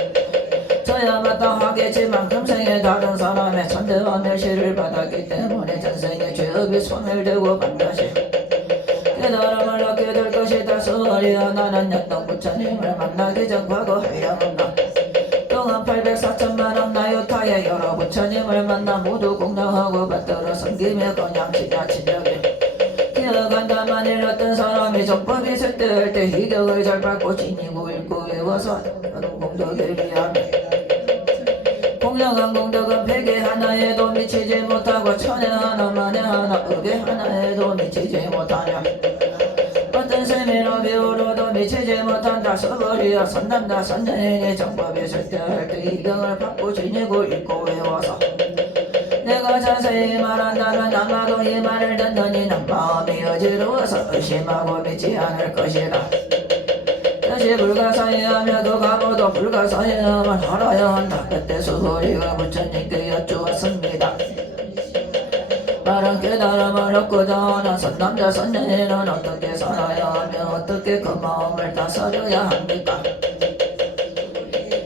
저야 마땅하겠지만 금생에 다른 사람의 천대와 멸시를 받았기 때문에 전생에 죄업이 소멸되고 반드시 깨달음을 얻게 될 것이다. 수부리여 나는 연동 부처님을 만나기 전 과거에 영원나 동안 804천만억 나유타의 여러 부처님을 만나 모두 공양하고 받들어 섬기며 그냥 지나치려게 기억한다만 일었던 사람이 정법이 쇠퇴할 때 희격을 잘 받고 지니고 읽고 외워서 하는 공덕에 비하면 공양한 공덕은 백에 하나에도 미치지 못하고 천에 하나 만에 하나 억에 하나에도 미치지 못하냐. 어떤 세미로 배우로도 미치지 못한다. 수부리여 선남자 선여인이 정법이 쇠퇴할 때 희경을 받고 지니고 읽고 외워서 내가 자세히 말한다면 아마도 이 말을 듣는 이는 마음이 어지러워서 의심하고 믿지 않을 것이다. 뜻이 불가사의하며 그 가모도 불가사의함을 알아야 한다. 그때 수부리가 부처님께 여쭈었습니다. 바른 깨달음을 얻고자 하는 선남자 선여인은 어떻게 살아야 하며 어떻게 그 마음을 다스려야 합니까?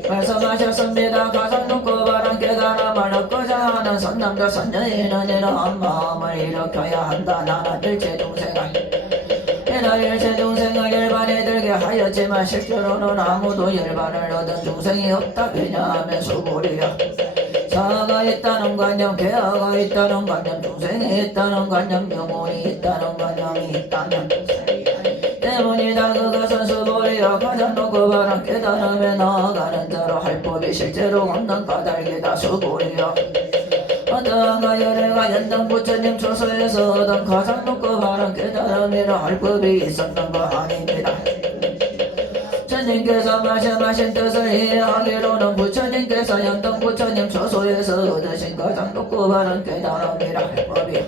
말씀하셨습니다. 가장 높고 바른 깨달음을 얻고자 하는 선남자 선여인은 이러한 마음을 일으켜야 한다. 나는 일체중생을 열반에 들게 하였지만 실제로는 아무도 열반을 얻은 중생이 없다. 왜냐하면 수부리여 자아가 있다는 관념, 개아가 있다는 관념, 중생이 있다는 관념, 영혼이 있다는 관념이 있다면 때문이다. 그것은 수부리여 가장 높고 바른 깨달음에 나아가는 자로 할 법이 실제로 없는 까닭이다. 수부리여 어떠한가 열애가 연등 부처님 초소에서 얻은 가장 높고 바른 깨달음이라 할 법이 있었던 거 아닙니다. 부처님께서 말씀하신 뜻을 이해하기로는 부처님께서 연등 부처님 초소에서 얻으신 가장 높고 바른 깨달음이라 할 법이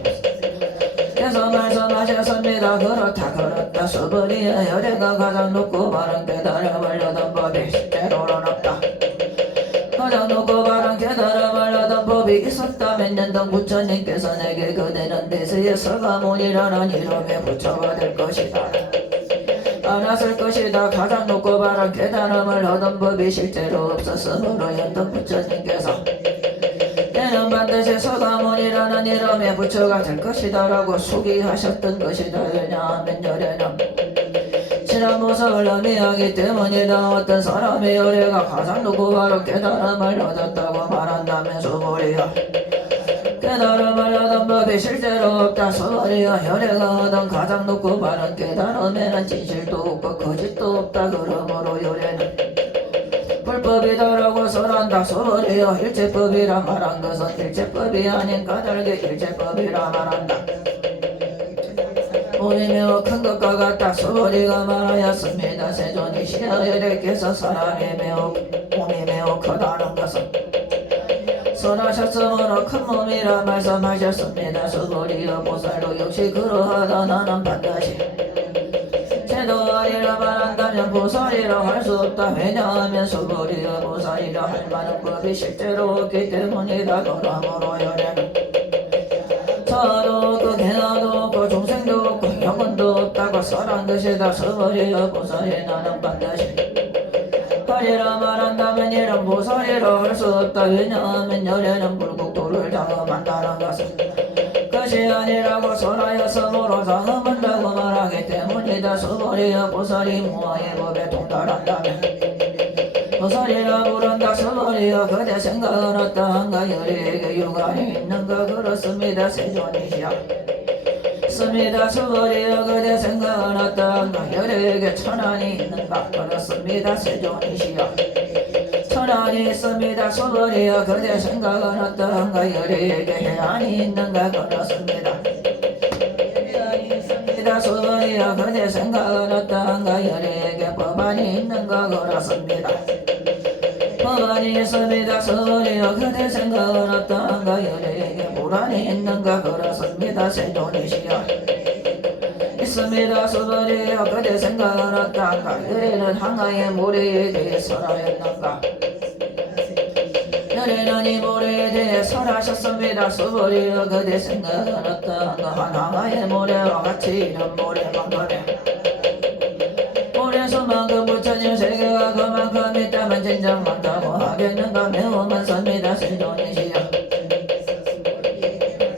계속 말씀하셨습니다. 그렇다 그렇다 서버리의 혈애가 가장 높고 바른 깨달음을 얻은 법이 실제로는 없다. 가장 높고 바른 깨달음을 얻은 법이 있었다. 몇 년 동 부처님께서 내게 그대는 대세의 서가모니라는 이름의 부처가 될 것이다 알았을 것이다. 가장 높고 바른 깨달음을 얻은 법이 실제로 없었으므로 연덕 부처님께서 때는 반드시 서가모니라는 이름의 부처가 될 것이다 라고 수기하셨던 것이다. 왜냐하면 열애는 지난 모습을 의미하기 때문이다. 어떤 사람의 열애가 가장 높고 바른 깨달음을 얻었다고 말한다면 수보리야 깨달음을 얻은 법이 실제로 없다. 수보리야 열애가 얻은 가장 높고 바른 깨달음에는 진실도 없고 거짓도 없다. 그러므로 열애는 불법이다라고 설한다. 수보리여 일체법이라 말한 것은 일체법이 아닌 까닭에 일체법이라 말한다. 몸이 매우 큰 것과 같다. 수보리가 말하였습니다. 세존이시여 열애께서 사람이 몸이 매우 크다는 것은 설하셨으므로 큰 몸이라 말씀하셨습니다. 수보리여 보살도 역시 그러하다. 나는 반드시 제도아리라 말한다면 보살이라 할 수 없다. 왜냐하면 수보리여 보살이라 할 만한 법이 실제로 없기 때문이다. 그러므로 열애는 자도 없고 개나도 없고 중생도 없고 영혼도 없다고 설한 것이다. 수보리여 보살이 나는 반드시 하리라 말한다면 이런 보살이라 할 수 없다. 왜냐하면 열애는 불국토를 장엄한다는 것은 것이 아니라고 설하였으므로 장엄한다고 말하기 때문이다. 수보리여 보살이 무아의 법에 동달한다면 보살이라 부른다. 수보리여 그대 생각은 어떠한가 열애에게 유관이 있는가. 그렇습니다. 세존이시여 있습니다. 수보리여 그대 생각은 어떠한가 열애에게 천안이 있는가. 그렇습니다. 세존이시여 천안이 있습니다. 수보리여 그대 생각은 어떠한가 열애에게 해안이 있는가. 그렇습니다. 해안이 있습니다. 수보리여 그대 생각은 어떠한가 열애에게 법안이 있는가. 그렇습니다. 법안이 있습니다. 수보리여 그대 생각은 어떠한가 열애에게 불안이 있는가. 그렇습니다. 세존이시여 있습니다. 수보리여 그대 생각은 어떠한가 열애는 한강의 모래에 대해 설하였는가. 열애는 이 모래에 대해 설하셨습니다. 수보리여 그대 생각은 어떠한가. 한강의 모래와 같이 이런 모래만큼에 모래수만큼 부처님 세계가 그만큼 있다면 진정 많다고 하겠는가. 매우 많습니다. 세존이시여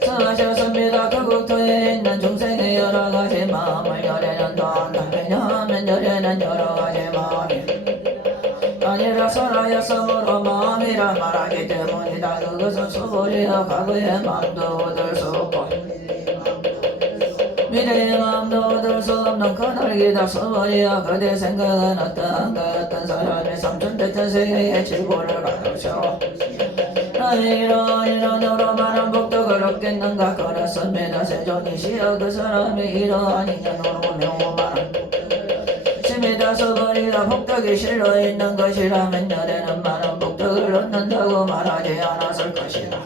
설하셨습니다. 그 국토에 있는 중생의 여러가지 마음을 열애는 더한다. 왜냐하면 열애는 여러가지 마음이 아니라 설하였으므로 마음이라 말하기 때문이다. 그것은 수보리여 과거의 마음도 얻을 수 없고 미래의 마음도 얻을 수 없는 까닭이다. 수보리여 그대 생각은 어떠한가. 어떤 사람이 삼천대천 세계의 질고를 가득셔 이러한 많은 복덕을 얻겠는가. 그렇습니다. 세존이시여 그 사람이 이러한 인연으로 매우 많은 심이다. 수보리여 복덕이 실려 있는 것이라면 열애는 많은 복덕을 얻는다고 말하지 않았을 것이다.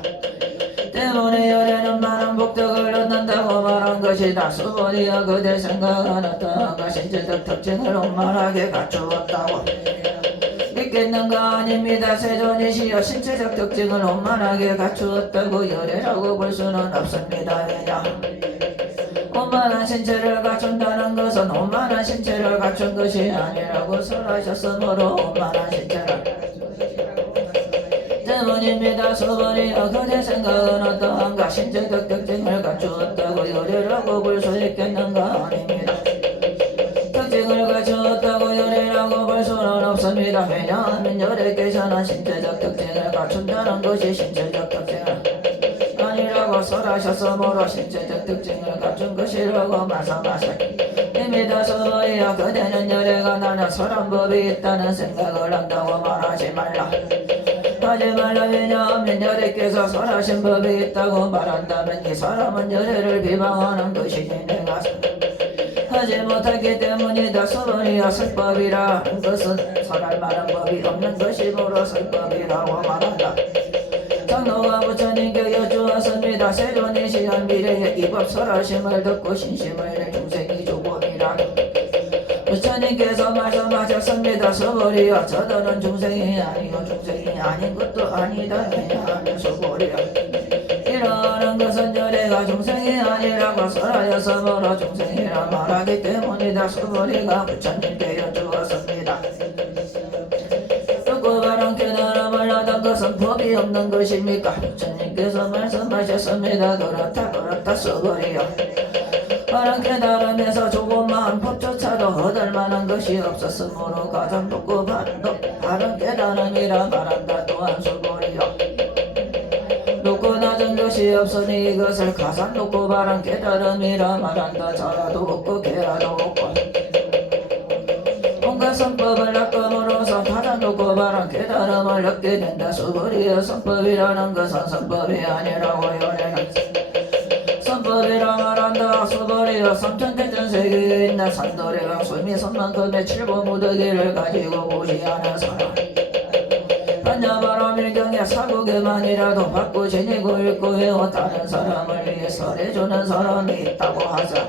때문에 열애는 많은 복덕을 얻는다고 말한 것이다. 수보리여 그대 생각은 어떠한가. 신체적 특징을 원만하게 갖추었다고 믿겠는가. 아닙니다. 세존이시여 신체적 특징을 원만하게 갖추었다고 열애라고 볼 수는 없습니다. 왜냐 원만한 신체를 갖춘다는 것은 원만한 신체를 갖춘 것이 아니라고 설하셨으므로 원만한 신체를 때문입니다. 수보리여 그대 생각은 어떠한가. 신체적 특징을 갖추었다고 열애라고 볼 수 있겠는가. 아닙니다. 특징을 갖추었다고 열애라고 볼 수는 없습니다. 왜냐하면 열애께서는 신체적 특징을 갖춘다는 것이 신체적 특징을 아니라고 설하셨으므로 신체적 특징을 갖춘 것이라고 말씀하셨습니다. 수보리여 그대는 열애가 나는 설한 법이 있다는 생각을 한다고 말하지 말라. 하지 말라. 왜냐하면 열애께서 설하신 법이 있다고 말한다면 이 사람은 열애를 비방하는 것이니 내가 하지 못하기 때문이다. 수보리여 설법이라 한 것은 설할 만한 법이 없는 것이므로 설법이라고 말한다. 장로가 부처님께 여쭈었습니다. 때문이다. 세존이 시한 미래의 이법 설하심을 듣고 신심을 낼 중생이 조금이라. 부처님께서 말씀하셨습니다. 서버리여 저들은 중생이 아니요 중생이 아닌 것도 아니다 하면서 버리라. 이러는 것은 열애가 중생이 아니라고 설하여서 뭐라 중생이라 말하기 때문이다. 서버리가 부처님께 여쭈었습니다. 듣고 바른 깨달음을 얻은 것은 법이 없는 것입니까? 부처님께서 말씀하셨습니다. 그렇다 서버리여. 바른 깨달음에서 조그마한 법조차도 얻을 만한 것이 없었으므로 가장 높고 바른 깨달음이라 말한다. 또한 서버리여. 높고 낮은 것이 없으니 이것을 가장 높고 바른 깨달음이라 말한다. 자라도 없고 개라도 없고 온갖 선법을 낚음으로써 가장 높고 바른 깨달음을 얻게 된다. 서버리여. 선법이라는 것은 선법이 아니라고 열애는 선법이라 말한다. 서버리여. 삼천대천 세계에 있는 산도래가 숨이 선만큼의 칠보무더기를 가지고 보지 않은 사람 한야바람 일경에 사국에만이라도 받고 지니고 읽고 외워 다른 사람을 위해 설해주는 사람이 있다고 하자.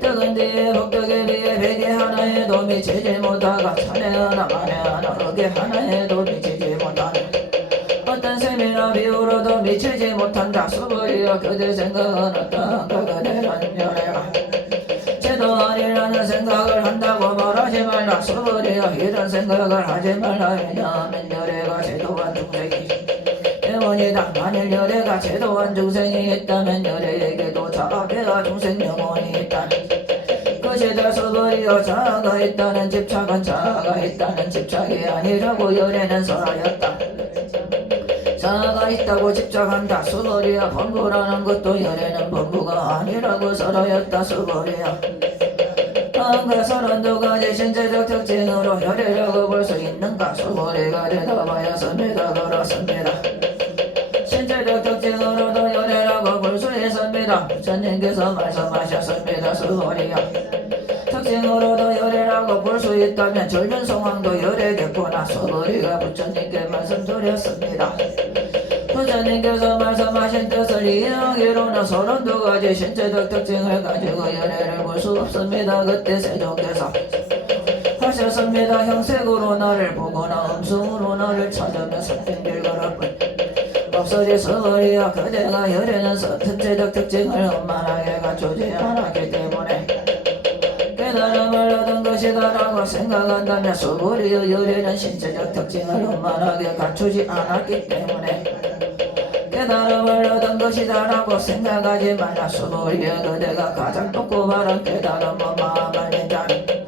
뜨은 뒤에 복덕에 비해 베개 하나에도 미치지 못하가 차례 하나 만에 하나 어게 하나에도 미치지 못하네. 어떤 셈이나 비유로도 미치지 못한다. 서버리여. 그대 생각은 어떠한가. 그대란 열애가 제도 아니라는 생각을 한다고 말하지 말라. 서버리여. 이런 생각을 하지 말라. 왜냐하면 열애가 제도한 중생이 때문이다. 만일 열애가 제도한 중생이 있다면 열애에게도 자아가 중생 영혼이 있다는 것이다. 서버리여. 자아가 있다는 집착은 자아가 있다는 집착이 아니라고 열애는 설하였다. 자아가 있다고 집착한다. 서버리여. 범부라는 것도 열애는 범부가 아니라고 설하였다. 서버리여. 다음과 32가지 신체적 특징으로 열애라고 볼 수 있는가. 서버리가 대답하였습니다. 그렇습니다. 신체적 특징으로도 열애라고 볼 수 있습니다. 부처님께서 말씀하셨습니다. 서버리여. 특징으로도 열애라고 볼 수 있다면 절륜성황도 열애겠구나. 서버리가 부처님께 말씀드렸습니다. 부처님께서 말씀하신 뜻을 이해하기로는 32가지 신체적 특징을 가지고 열애를 볼 수 없습니다. 그때 세종께서 하셨습니다. 형색으로 나를 보거나 음성으로 나를 찾으며 선택길 걸어뿐 없어지. 서버리여. 그대가 열애는 신체적 특징을 원만하게 갖추지 않았기 때문에 깨달음을 얻은 것이다라고 생각한다면 서버리여. 열애는 신체적 특징을 원만하게 갖추지 않았기 때문에 깨달음을 얻은 것이다라고 생각하지 말라. 서버리여. 그대가 가장 높고 바른 깨달음은 마음을 낸다는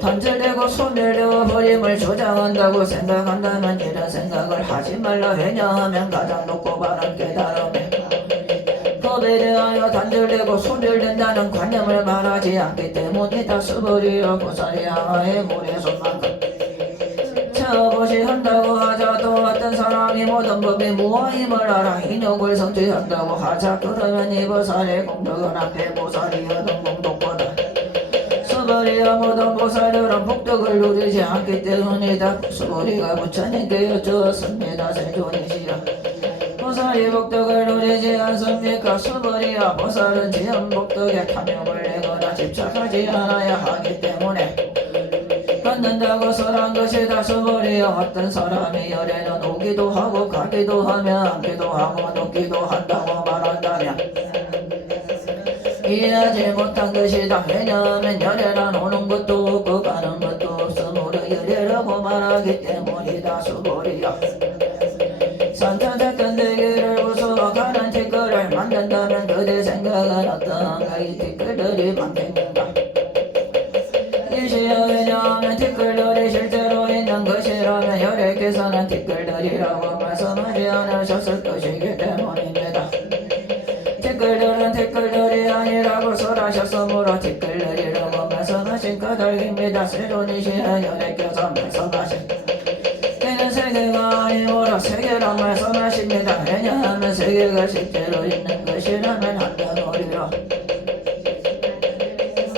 단절되고 소멸되어 버림을 조장한다고 생각한다면 이런 생각을 하지 말라. 왜냐하면 가장 높고 바른 깨달음에 법에 대하여 단절되고 소멸된다는 관념을 말하지 않기 때문이다. 서버리여. 고사리 하나의 모래손만큼 채워보시 한다고 하자. 또 어떤 사람이 모든 법이 무아임을 알아 인욕을 성취한다고 하자. 그러면 이 보살의 공덕은 앞에 보살이 얻은 공덕보다 서버리여. 모든 보살들은 복덕을 누리지 않기 때문이다. 서버리가 부처님께 여쭈었습니다. 세존이시여. 보살이 복덕을 누리지 않습니까? 서버리여. 보살은 지연 복덕에 탐욕을 내거나 집착하지 않아야 하기 때문에 받는다고 설한 것이다. 서버리여. 어떤 사람이 열애는 오기도 하고 가기도 하며 앉기도 하고 눕기도 한다고 말한다면 이해하지 못한 것이다. 왜냐하면 열애란 오는 것도 없고 가는 것도 없으므로 열애라고 말하기 때문이다. 서버리여. 산천작전 대기를 부숴가는 티끌을 만든다면 그대 생각은 어떠한가. 이 티끌들이 많겠는가. 일시여. 왜냐하면 티끌들이 실제로 있는 것이라면 열애께서는 티끌들이라고 말씀하지 않으셨을 것이기 때문입니다. 티끌들은 티끌들이 아니라고 설하셨으므로 티끌들이라고 말씀하신 까닭입니다. 세존이시여. 열애께서 말씀하신 이는 세계가 아니므로 세계란 말씀하십니다. 왜냐하면 세계가 실제로 있는 것이라면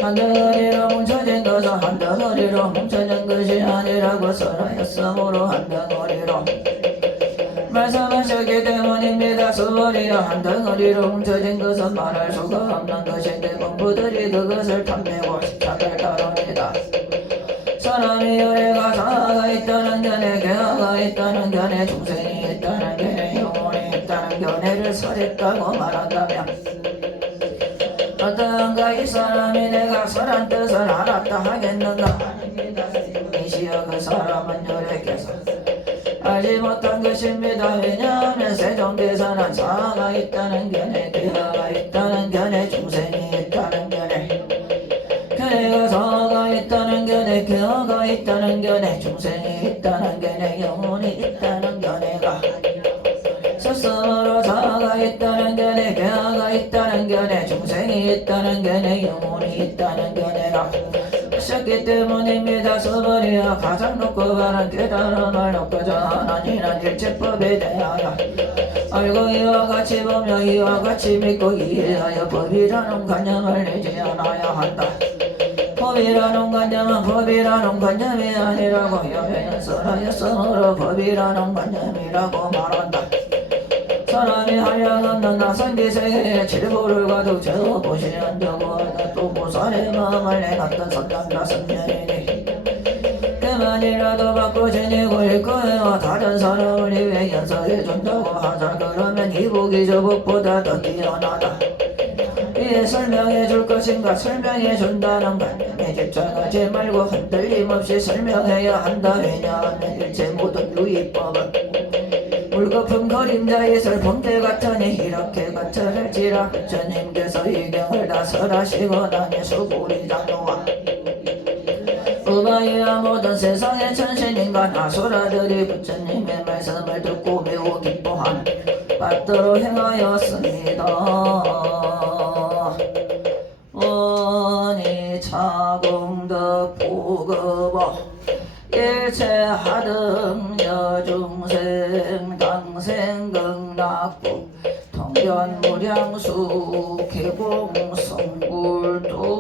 한덩어리로 뭉쳐진 것은 한덩어리로 뭉쳐진 것이 아니라고 설하였으므로 한덩어리로 말씀하셨기 때문입니다. 수월이라 한 덩어리로 뭉쳐진 것은 말할 수가 없는 것인데 공부들이 그것을 탐내고 찾을 따릅니다. 사람이 열애가 자아가 있다는 견해, 개화가 있다는 견해, 중생이 있다는 견해, 영혼이 있다는 견해를 설했다고 말한다면 어떠한가 이 사람이 내가 설한 뜻을 알았다 하겠는가? 이시여 그 사람은 열애께서 알지 못한 것입니다. 왜냐하면 세종대사는 자아가 있다는 견해, 개화가 있다는 견해, 중생이 있다는 견해, 견해가 자아가 있다는 견해, 개화가 있다는 견해, 중생이 있다는 견해, 영혼이 있다는 견해가 스스로 자아가 있다는 견해, 개화가 있다는 견해, 중생이 있다는 견해, 영혼이 있다는 견해라 하셨기 때문입니다. 서버리야 가장 높고 바른 깨달음을 얻고자 하나니는 일체법에 대하여 알고 이와 같이 보며 이와 같이 믿고 이해하여 법이라는 관념을 내지 않아야 한다. 법이라는 관념이 아니라고 여기는 설하였으므로 법이라는 관념이라고 말한다. 사람이 한량없는 나선기세계에 칠보를 가득 채워보시는 적은 또 보살의 마음을 내놨던 선남나 선녀이니 그만이라도 받고 지니고 일거해와 다른 사람을 위해 연설해준다고 하자. 그러면 이 복이 저 복보다 더 뛰어나다. 이에 설명해 줄 것인가? 설명해 준다는 관념에 집착하지 말고 흔들림 없이 설명해야 한다. 왜냐하면 일체 모든 유의법은 물거품 그림자의 슬픔들 같으니 이렇게 거칠을지라. 부처님께서 이 경을 다 설하시고 나니 수고리자노아 그바이야 모든 세상의 천신인간 아수라들이 부처님의 말씀을 듣고 매우 기뻐하는 받도록 행하였습니다. 원이 차공덕 보급어 일체 하등 여중생 당생극락구 통변무량수 개공성불도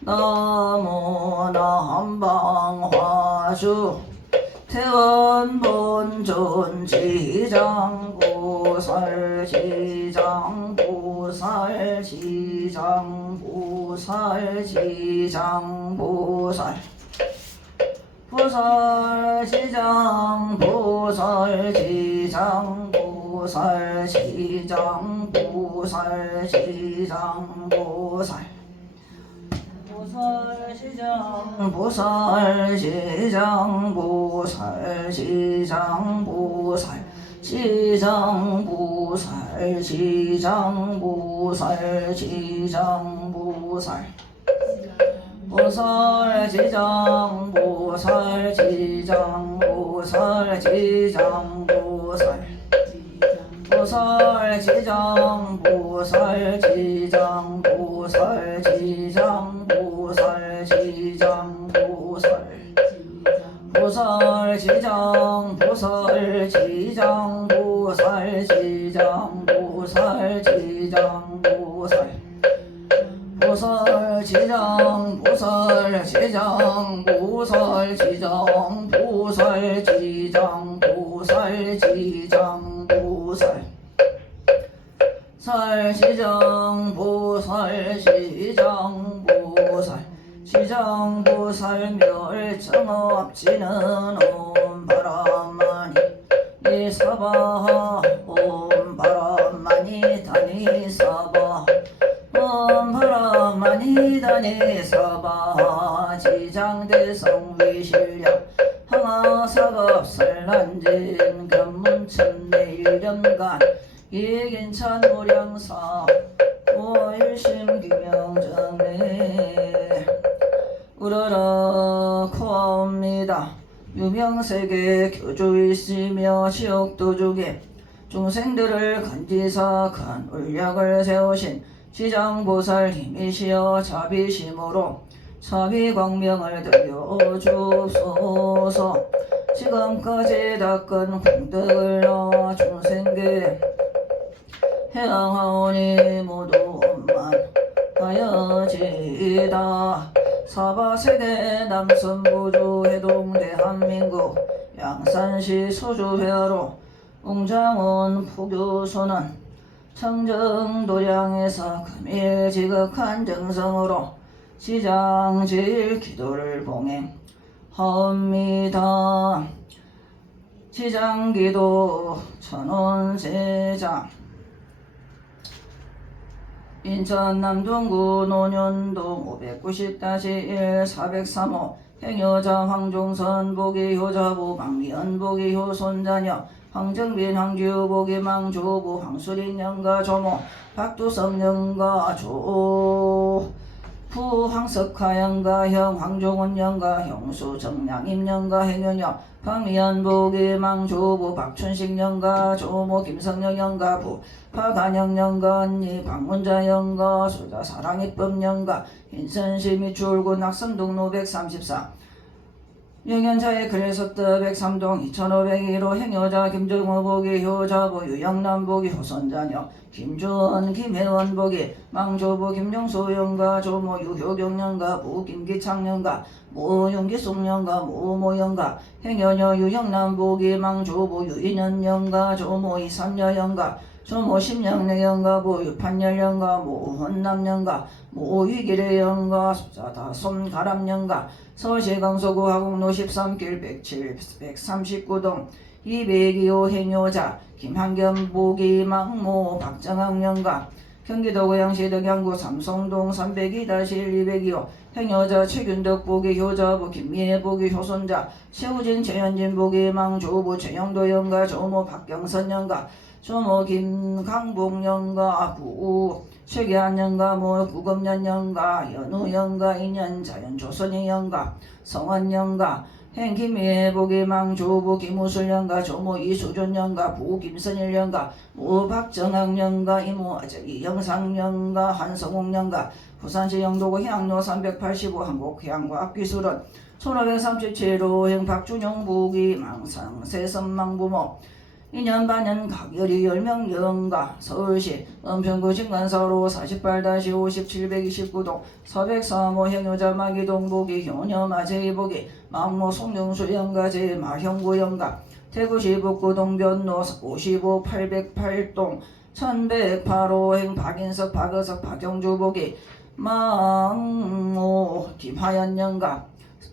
나무 남방화주 태원본존 지장보살 지장보살 지장보살 지장보살 보살 지장보살 지장보살 지장보살 지장보살 보살 시장보살 시장보살 시장보살 시장보살 시장보살 보살 시장보살 시장보살 시장보살 보살 시장보살 시장보살 시장보살 시장보살 보살 시장보살 시장보살 시장보살 시장보살 보살 시장보살 시장보살 시장보살 시장보살 시장보살 살시장보살 시장보살 시장보살 멸청업지는 옴바람마니 니사바하 옴바람마니 다니사바 옴바람마니 다니사바 지장대성위실량 항하사급설난진 견문천내유렴간 이긴찬 무량사 오일심규명정례 우러러 코옵니다. 유명세계 교주이시며 시옥도중에 중생들을 간지사 큰 울약을 세우신 시장보살님이시여 자비심으로 자비광명을 들려주소서. 지금까지 닦은 공덕을 넣어 중생계 해양하오니 모두 원만하여지이다. 사바세계 남선부주 해동 대한민국 양산시 소주회화로 웅장원 포교소는 청정도량에서 금일 지극한 정성으로 지장제일 기도를 봉행하옵니다. 지장기도 천원세장 인천 남동구 논현동 590-1 403호 행여자 황종선 보기 효자부 박미연 보기 효손자녀 황정빈 황규 보기 망조부 황수린 영가 조모 박두성 영가 조 부황석하 영가 형 황종원 영가 형수 정량임 영가 행여녀 박미연 보기 망조부 박춘식 영가 조모 김성영 영가 부 박한영 영가 언니 박문자 영가 수자 사랑이법 영가 인천시 미추홀구 낙선동로 134 영현자의 그래서뜨 103동 2501호 행여자 김정호 보기 효자부 유영남 보기 효선자녀 김주원 김혜원 보기 망조부 김정수 영가 조모 유효경 영가 부 김기창 영가 모 윤기숙 영가 모모 영가 행여녀 유영남 보기 망조부 유인현 영가 조모 이삼여 영가 조모 심영래 영가 모 유판열 영가 모 헌남 영가 모 위기래 영가 수자다 손가람 영가 서울시 강서구 하곡로 13길 107 139동 202호 행여자 김한겸 보기 망모 박정학 영가 경기도 고양시 덕양구 삼성동 302-1 202호 행여자 최균덕 보기 효자부 김미애 보기 효손자 최우진 최현진 보기 망조부 최영도 영가 조모 박경선 영가 조모 김강복 영가 부 최기한 영가 모 구금년 영가 연우 영가 인연 자연 조선희 영가 성원 영가 행 김미애 보기 망조부 김우술 영가 조모 이수존 영가 부 김선일 영가 모 박정학 영가 이모 아저기 영상 영가 한성웅 영가 부산시 영도구 향로 385 한국해양과 앞기술은 1537호 행 박준영 보기 망상 세선망부모 2년 반년 각열이 10명 영가 서울시 은평구 진관사로 48-5729동 403호 행여자 마기동 보기 효녀 마제이 보기 망모 송영수 영가 제 마형구 영가 대구시 북구동 변로 55 808동 1108호 행 박인석 박의석 박영주 보기 망모 김하연 영가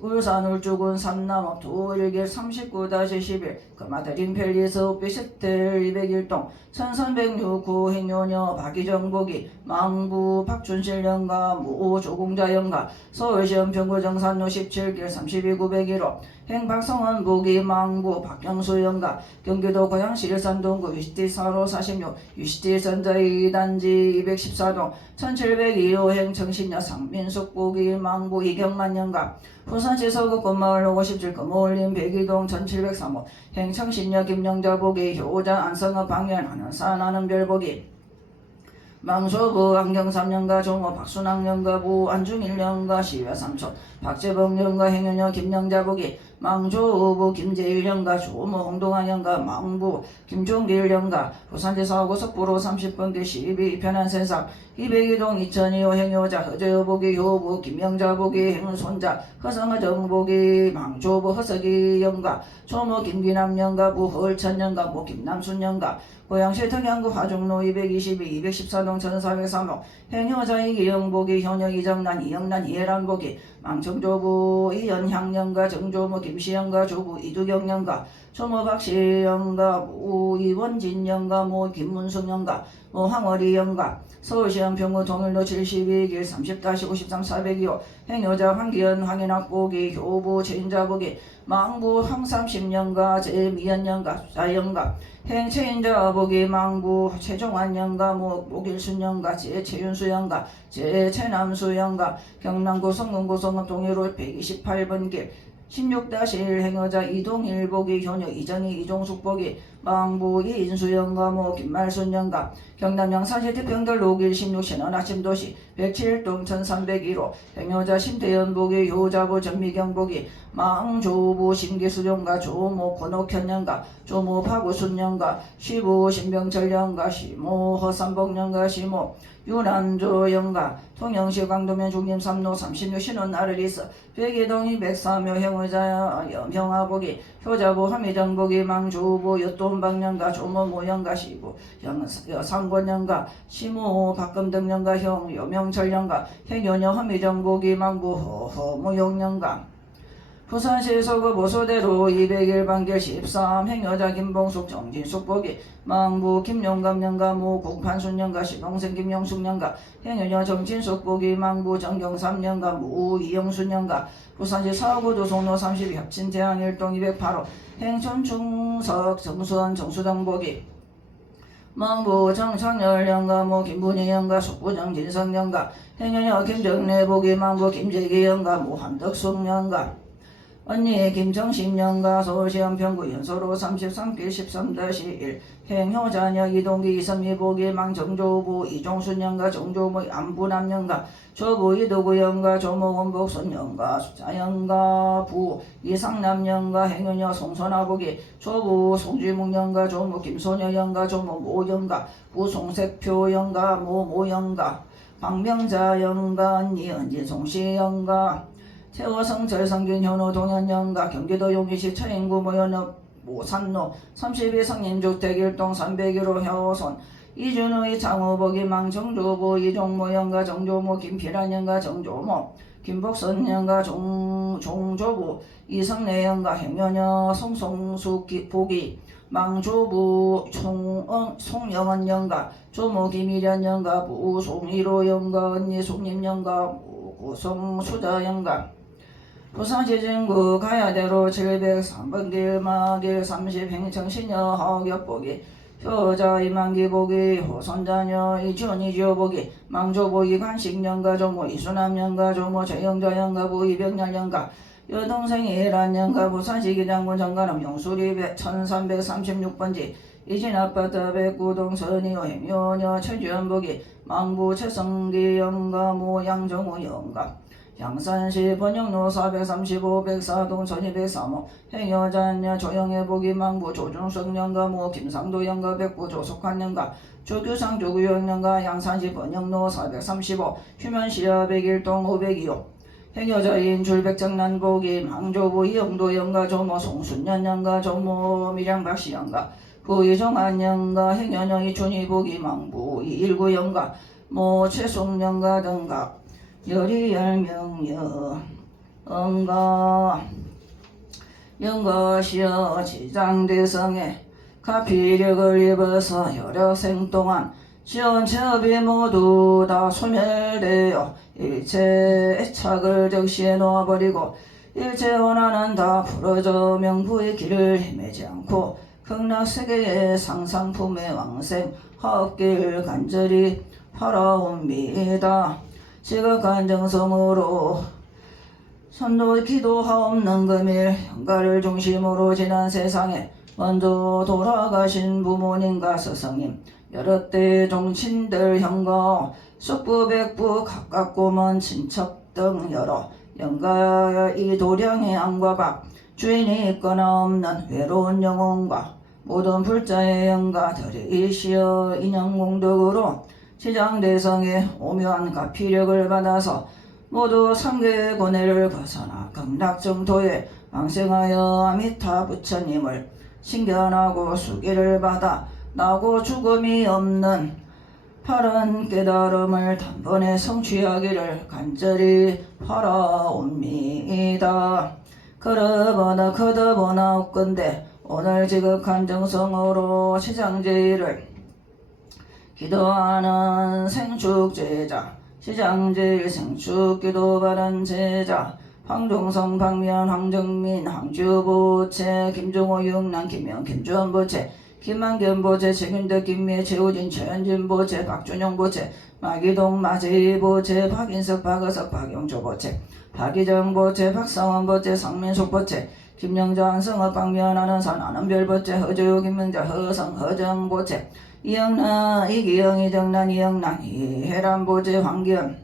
울산 울주군 삼남읍 도일길 39-11 금화드림 펠리스 비스텔 201동 1306구 행여녀 박희정 보기 망부 박춘실 영가 모 조공자 영가 서울시 은평구 정산로 17길 32-901호 행 박성원 보기 망부 박경수 영가 경기도 고양시 일산동구 유시티 4로 46 유시티 선자 2단지 214동 1702호 행 정신여 상민숙 보기 망부 이경만 영가 부산시 서구권마을 57 금호올림 102동 1703호 행청신여 김영자 보기 효자 안성읍 방면 하늘산 하는별 보기 망소부 안경삼년가 종호 박순학년가 부 안중일년가 시외삼촌 박재봉년가 행여녀 김영자 보기 망조부 김재일년가 조모 홍동환년가 망부 김종길년가 부산지 서구 석부로 30분길 12 편안세상 202동 2002호 행여자 허재여 보기 효부 김영자 보기 행손자 허성의 보기 망조부 허석이년가 조모 김기남년가 부 허을천년가 모 김남순년가 고양시 덕양구 화중로 222, 214동 1403호 행여자 이기영 보기 현역 이정난 이영란 이해란 보기 망청조부 이연향영가 정조모 김시영가 조부 이두경영가 조모 박시영가 모 이원진영가 모 김문숙영가 모 황월이영가 서울시 은평구 동일로 72길 30-53 402호 행여자 황기현 황인학 보기 효부 최인자 보기 망부 황삼십년가 제미연년가 자영가 행 최인자 보기 망부 최종환년가 목일순년가 제최윤수년가 제최남수년가 경남구 성문구 성읍 동해로 128번 길 16-1 행여자 이동일 보기 현역 이정희 이종숙 보기 망부 이인수영가 모 김말순영가 경남양 사시태평들 녹일 16신원 아침도시 107동 1301호 행여자 심태연복이 효자부 전미경복이 망조부 심기수령가 조모 권옥현영가 조모 파구순영가 시부 신병철영가 시모 허삼복영가 시모 유난조영가 통영시 광도면 중림 3로 36신원 나를 있어 백이동이 104묘 행의자 염형아복이 효자부 화미정복이 망조부 엿돈방영가 조모 모영가 시부 여상권영가 시모 박금등영가 형 여명철영가 행여녀 화미정복이 망부 허모용영가 부산시 서구 보소대로 201 반길 13 행여자 김봉숙 정진숙복이 망부 김용감영가 모 국판순영가 시동생 김용숙영가 행여녀 정진숙복이 망부 정경삼영가 무 이영순영가 부산시 서구도 송로 32 협친 대항 1동 208호 행촌 충석 정수원 정수정복이 망부 정창열영가 모 김분희영가 숙부정 진성영가 행여녀 김정래복이 망부 김재기영가 모 한덕숙영가 언니 김정신영가 서울시험 평구 연소로 33길 13-1 행효자녀 이동기 이선미복이 망정조부 이종순영가 정조모 안부남영가 조부 이도구영가 조모원복 손영가 수자영가 부 이상남영가 행여녀 송선아복이 조부 송주묵영가 조모 김소녀영가 조모 모영가 부 송색표영가 모모영가 박명자영가 언니 은진송시영가 세워성 절성균 현호 동현영가 경기도 용인시 처인구 모연읍 모산로 32 성인주택 1동 301호 효손 이준의 장호복이 망정조부 이종모영가 정조모 김필환영가 정조모 김복선영가 종조부 이성래영가 행여녀 송송숙 복이 망조부 송영원영가 조모 김일현영가 부 송일호영가 언니 송림영가 구송수자영가 부산시 진구 가야대로 703번 길 마길 30 행청시녀 허격복이 효자 이만기복이 호선자녀 이준이지호복이 망조복이 간식영가 조모 이수남영가 조모 최영자영가 부 이병렬영가 여동생 이란영가 부산시 기장군 정가람 용수리 1336번지 이진아파트 109동 선이호 행여녀 최주연복이 망부 최성기영가 모 양정우영가 양산시 번영로 435 104동 1203호 행여자녀 조영애복이 망부 조중석영가 모 김상도영가 백부 조석환영가 조규상 조구영영가 양산시 번영로 435 휴면시야 101동 502호 행여자인 줄백정난복이 망조부 이영도영가 조모 송순년영가 조모 밀양박시영가 부이종안영가 행여녀 이춘희복이 망부 이일구영가 모 최송영가 등가 열이열명여 응가 영거시여 지장대성에 가피력을 입어서 여력생 동안 지원체업이 모두 다 소멸되어 일체 애착을 적시해 놓아버리고 일체 원한은 다 풀어져 명부의 길을 헤매지 않고 극락세계의 상상품의 왕생 합길 간절히 바라옵니다. 지극한 정성으로 선도 기도하옵는 금일 현가를 중심으로 지난 세상에 먼저 돌아가신 부모님과 스승님 여러 때 종친들 형과 숙부 백부 가깝고 먼 친척 등 여러 영가 이 도량의 안과 박 주인이 있거나 없는 외로운 영혼과 모든 불자의 영가들이 이시여 인연공덕으로 지장대성의 오묘한 가피력을 받아서 모두 삼계의 고뇌를 벗어나 극락정토에 왕생하여 아미타 부처님을 신견하고 수기를 받아 나고 죽음이 없는 바른 깨달음을 단번에 성취하기를 간절히 바라옵니다. 그러보나 거듭보나 없건대 오늘 지극한 정성으로 시장제일을 기도하는 생축제자 시장제일 생축기도 바른 제자 황종성 박면 황정민 황주보채 김종호 육남 김영 김주원보채 김만견보채 최균덕 김미애 최우진 최현진보채 박준영보채 마기동 마재희보채 박인석 박의석 박용조보채 박희정보채 박상원보채 상민숙보채 김영자 한성업 방면하는 산 아는별보채 허조 김명자 허성 허정보채 이영란 이기영 이정란 이영란 이해란보채 황기현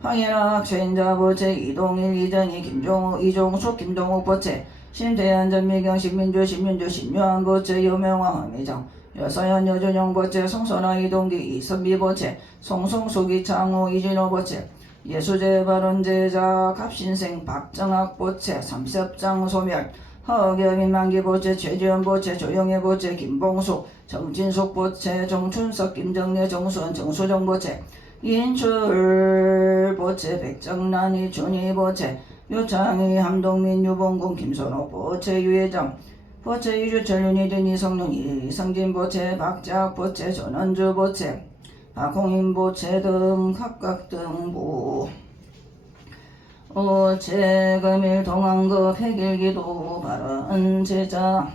황일학 최인자보채 이동일 이정희 김종우 이종숙 김동욱 보채 심태현 전미경 신민주 신민주 신유한 보채 여명화 허미정 여서현 여준영 보채 송선아 이동기 이선비 보채 송송숙 이창우 이진호 보채 예수제 발언제자 갑신생 박정학 보채 삼섭장 소멸 허겸인 만기 보채 최지원 보채 조영애 보채 김봉숙 정진숙 보채 정춘석 김정래 정수원 정수정 보채 인출 보채 백정란 이준희 보채 유창희 함동민 유봉군 김선호 보채 유혜정 보채 이주철 윤희진 이성룡 이성진 보채 박작 보채 전원주 보채 박홍인 보채 등 각각 등부 오채금일 동안급 해길기도 발언제자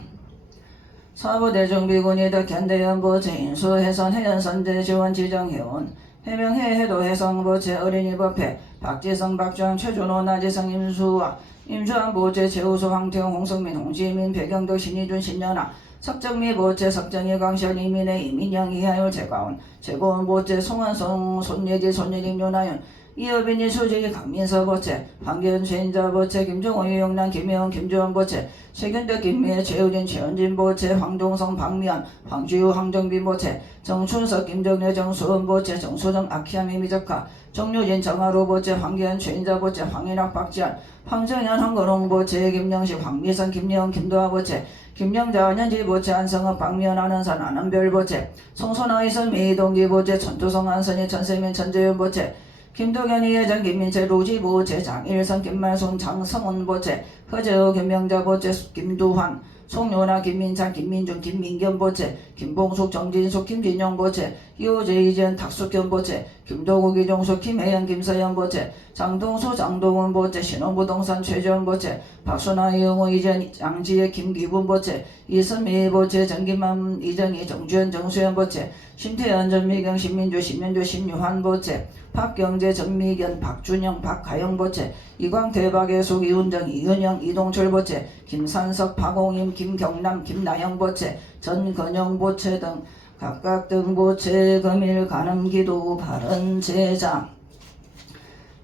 사부대중비군이득 현대연 보채 인수해선 해연선제 지원 지정해온 해명해 해도 해성보채 어린이법회 박지성 박주환 최준호 나지성 임수아 임주환 보채 최우수 황태웅 홍성민 홍지민 배경덕 신희준 신연아 석정미 보채 석정희 강시현 이민혜 이민영 이하율 최가운 최고원 보채 송한성 손예지 손예림 윤하윤 이어빈이 수지 강민서 보채 황기현 최인자 보채 김종호 유영란 김혜원 김주원 보채 최균덕 김미애 최우진 최현진 보채 황동성 박미연 황주유 황정빈 보채 정춘석 김정래 정수원 보채 정수정 아키암 이미적화 정유진 정하루 보채 황기현 최인자 보채 황인학 박지환 황정현 황건홍 보채 김영식 황미선 김예원 김도하 보채 김영자 안현지 보채 안성업 박미연 안원산 안원별 보채 송선아 이선미 이동기 보채 천투성 안선희 천세민 천재윤 보채 김동현 이혜정 김민채 로지 보채 장일선 김말송 장성훈 보채 허재호 김명자 보채 김두환 송요나 김민찬 김민준 김민겸 보채 김봉숙 정진숙 김진영 보채 이호재 이재현 탁숙현 보채 김도국 이종숙 김혜연 김서연 보채 장동수 장동훈 보채 신혼부동산 최지원 보채 박순아 이영호 이재현 양지혜 김기분 보채 이선미 보채 정기만 이정희 정주현 정수현 보채 심태현 전미경 신민주 신민주 신유환 보채 박경재 전미견 박준영 박가영 보채 이광태 박예숙 이훈정 이은영 이동철 보채 김산석 박홍임 김경남 김나영 보채 전건영 보채 등 각각 등 보채 금일 간음기도 발언제자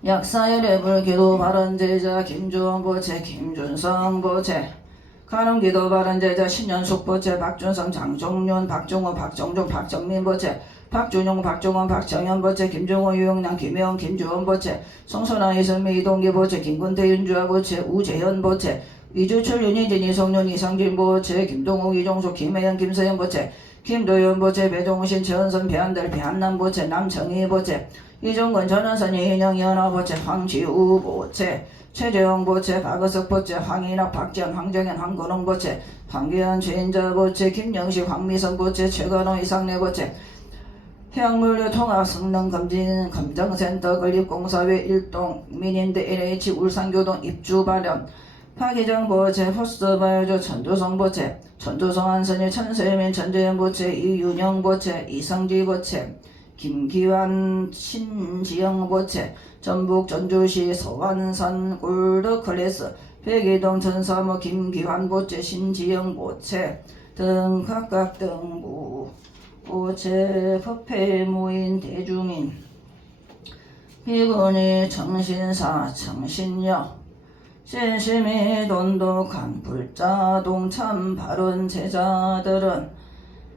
약사열애 불기도 발언제자 김주원 보채 김준성 보채 간음기도 발언제자 신현숙 보채 박준성 장종윤 박종호 박정종 박정민 보채 박준용 박종원 박정현 보채 김종호 유영남 김혜원 김주원 보채 송선아 이선미 이동기 보채 김근태 윤주아 보채 우재현 보채 이주철 윤희진 이성윤 이상진 보채 김동욱 이종숙 김혜연 김서연 보채 김도현 보채 배종신 최은선 배한들 배한남 보채 남정희 보채 이종근 전원선 이인영 이현아 보채 황지우 보채 최재형 보채 박의석 보채 황인학 박지현 황정현 황건홍 보채 황기현 최인자 보채 김영식 황미선 보채 최건호 이상래 보채 해양물류 통합 성능 검진 검정센터 건립공사회 일동 민인대 LH 울산교동 입주 발현 박희정 보채 호스 바이오조 천두성 보채 천두성 한선희 천세민 전재현 보채 이윤영 보채 이성지 보채 김기환 신지영 보채 전북 전주시 서안산 골드클래스 백이동 전사무 김기환 보채 신지영 보채 등 각각 등부 보채 법회무인 대중인 비군이 정신사 정신여 신심이 돈독한 불자동참 바른 제자들은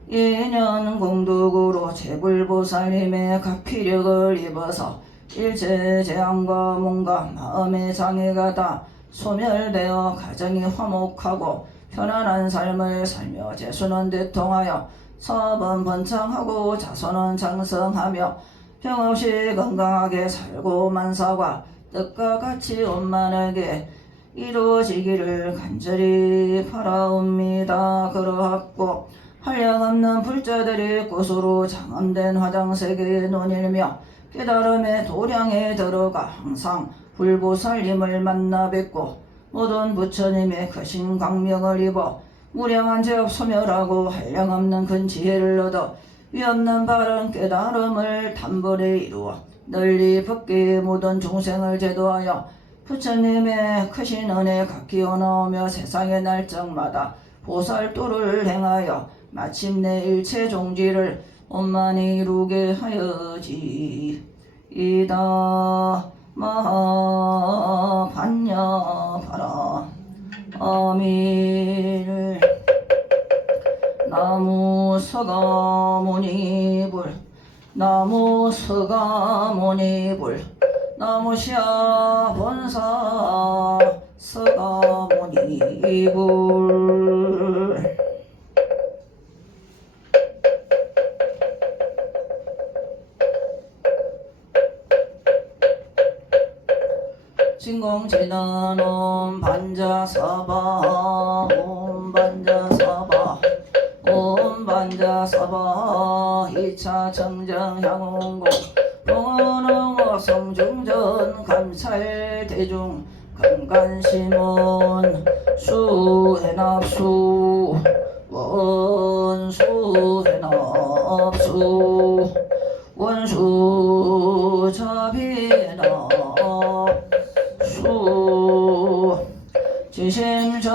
인연 공덕으로 재불보살님의 각피력을 입어서 일체 재앙과 몸과 마음의 장애가 다 소멸되어 가정이 화목하고 편안한 삶을 살며 재수는 대통하여 사업은 번창하고 자손은 장성하며 병없이 건강하게 살고 만사가 뜻과 같이 원만하게 이루어지기를 간절히 바라옵니다. 그러하고 한량없는 불자들이 곳으로 장엄된 화장세계에 논일며 깨달음의 도량에 들어가 항상 불보살님을 만나 뵙고 모든 부처님의 크신 광명을 입어 무량한 죄업 소멸하고 한량없는 큰 지혜를 얻어 위없는 바른 깨달음을 단번에 이루어 널리 법계의 모든 중생을 제도하여 부처님의 크신 은혜 각기어 나오며 세상의 날짜마다 보살도를 행하여 마침내 일체 종지를 원만히 이루게 하여지. 이다 마하 반야파라. 아밀. 나무 서가모니불. 나무 서가모니불. 나무시야 본사 서가모니불. 진공진한 옴 반자사바 옴 반자사바 옴 반자사바 이차 정정 향홍공 봉헌홍어 성중전 감찰대중 강간심원 수해납수 원수해납수 원수자비해납 지심정내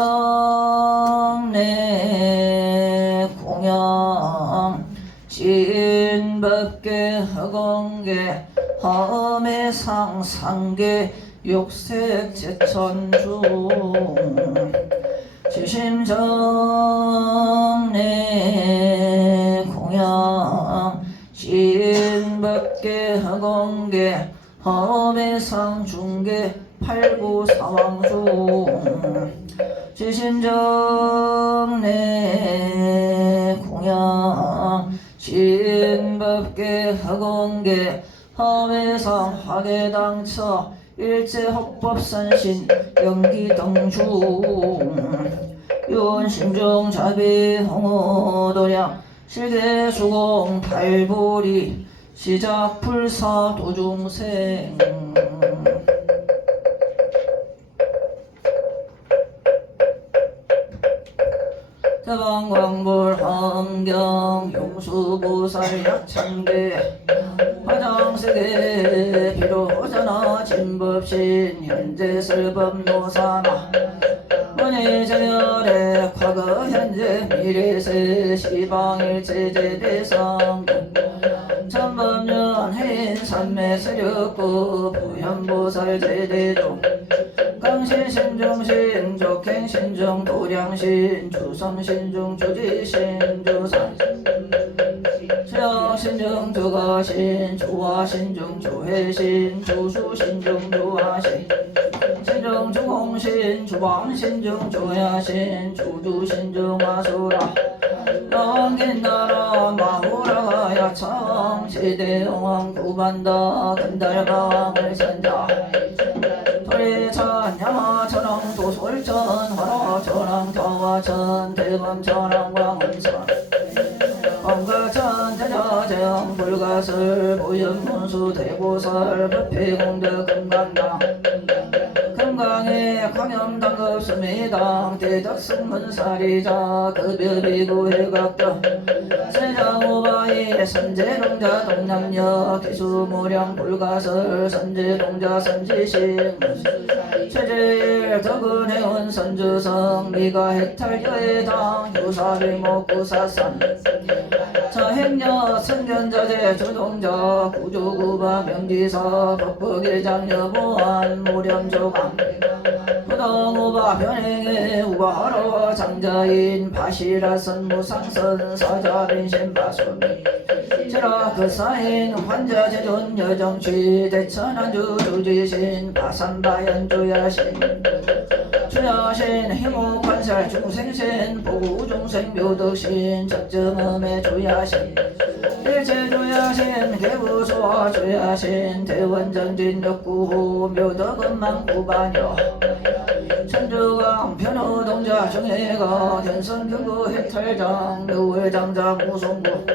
공양 진법계 허공계 화엄의 상상계 욕색 제천중 지심정내 공양 진법계 허공계 화엄의 상중계 팔구사왕중 지심정내 공양 진법계 허공계 화매상 화계당처 일제헌법선신 영기등중 윤심중 자비 홍어도량 실계수공 팔보리 시작불사 도중생 대방광불 환경 용수보살 약창대 화장세계 비로자나 진법신 현재설법노사나 문의제열의 과거 현재 미래세 시방일체제대상 천법년 해인 삼매세력구 부현보살 제대종 강신신중신 족행신중 도량신 주성신중 주지신 주산 수영신중 주가신 주화신중 주회신 주수신중 주화신 신중 주공신 주방신중 주야신 주주신중 아수라 영긴나라 마후라가 야청 시대용왕 구반다 근달방을 선자 도리천 야마천왕 도솔천 화로천왕 타와천 대검천왕 광운선 엄가천 대자재영 불가설 무연문수 대고설 법회공덕 금강당 금강의 광염당급 수미당 대덕승문사리자 급여비구 해각경 세장오바이 선제동자 동남역 기수무량 불가설 선제동자 선지식 최제일 덕은해운 선주성 미가 해탈여의당 효사비목구사산 자행여 선견자재 주동자 구조구바 명지사 법부길장 여보안 모렴조강 부동우바 변행의 우바하러 장자인 바시라 선무상선 사자빈 신바수미 제라 그사인 환자제존 여정취 대천안주 주지신 바산바연 주야신 주야신 희무관살 중생신 보구중생 묘덕신 적정음의 주야신 일체주야신 개부소화 주야신 대원정진 역구호 묘덕음망 구반여 천주강 편호동자 정예가 견선경구 해탈장 묘회장자 무송구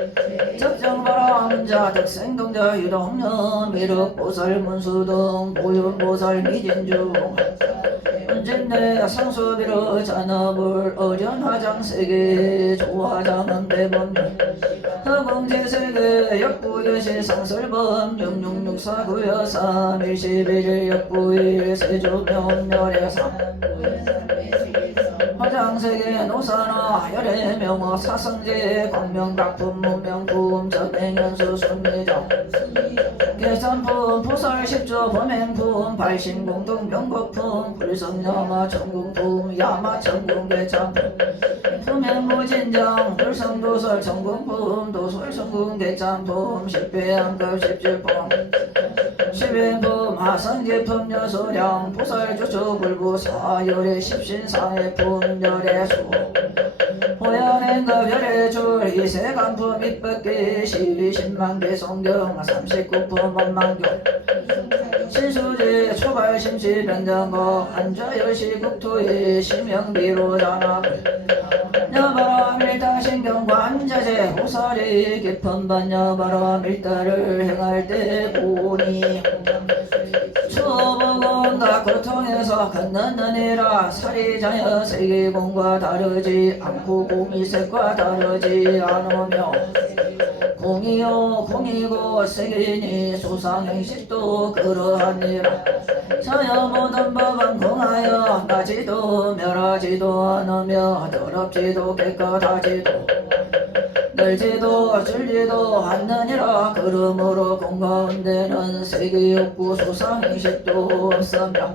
적정바람자 덕생동자 유동년 미륵보살 문수등 보윤보살 미진중 전진대 상수비로 잔업을 어련 화장세계 조화장은 대범 허공지세계 역부여시 상설범 6664구여삼 11일 역부일 세조명멸해삼 화장세계 노사나 열애명어 사성제 광명각품 문명품 전행연수 순미정 계산품 부설 십조 범행품 발신공동 명곡품 불성야마 전궁품 야마 전궁계장품 품행무진정 불성도설 전궁품 도설 전궁계장품 십배양급 십질품 십인품 하성제품 여소량 부설주축불부 사열의 십신사의품 열애수 호연행급 열애줄 이세간품 입백기 시신만개 성경 39품 원망교 신수지 초발심시 변정거 한자여시 국토의 심영비로자납을 여바라 밀당 신경과 한자재 호설이 깊은 반여바라 밀다를 행할 때 보니 초보공다 고통에서 걷는느니라 살이자여 세계공과 다르지 않고 공이색과 다르지 않으며 공이요 공이고 세계니 소상행식도 그러하니라 자여 모든 법은 공하여 나지도 멸하지도 않으며 더럽지도 깨끗하지도 널지도 줄지도 않느니라 그러므로 공가운데는 세계욕구 소상행식도 없으며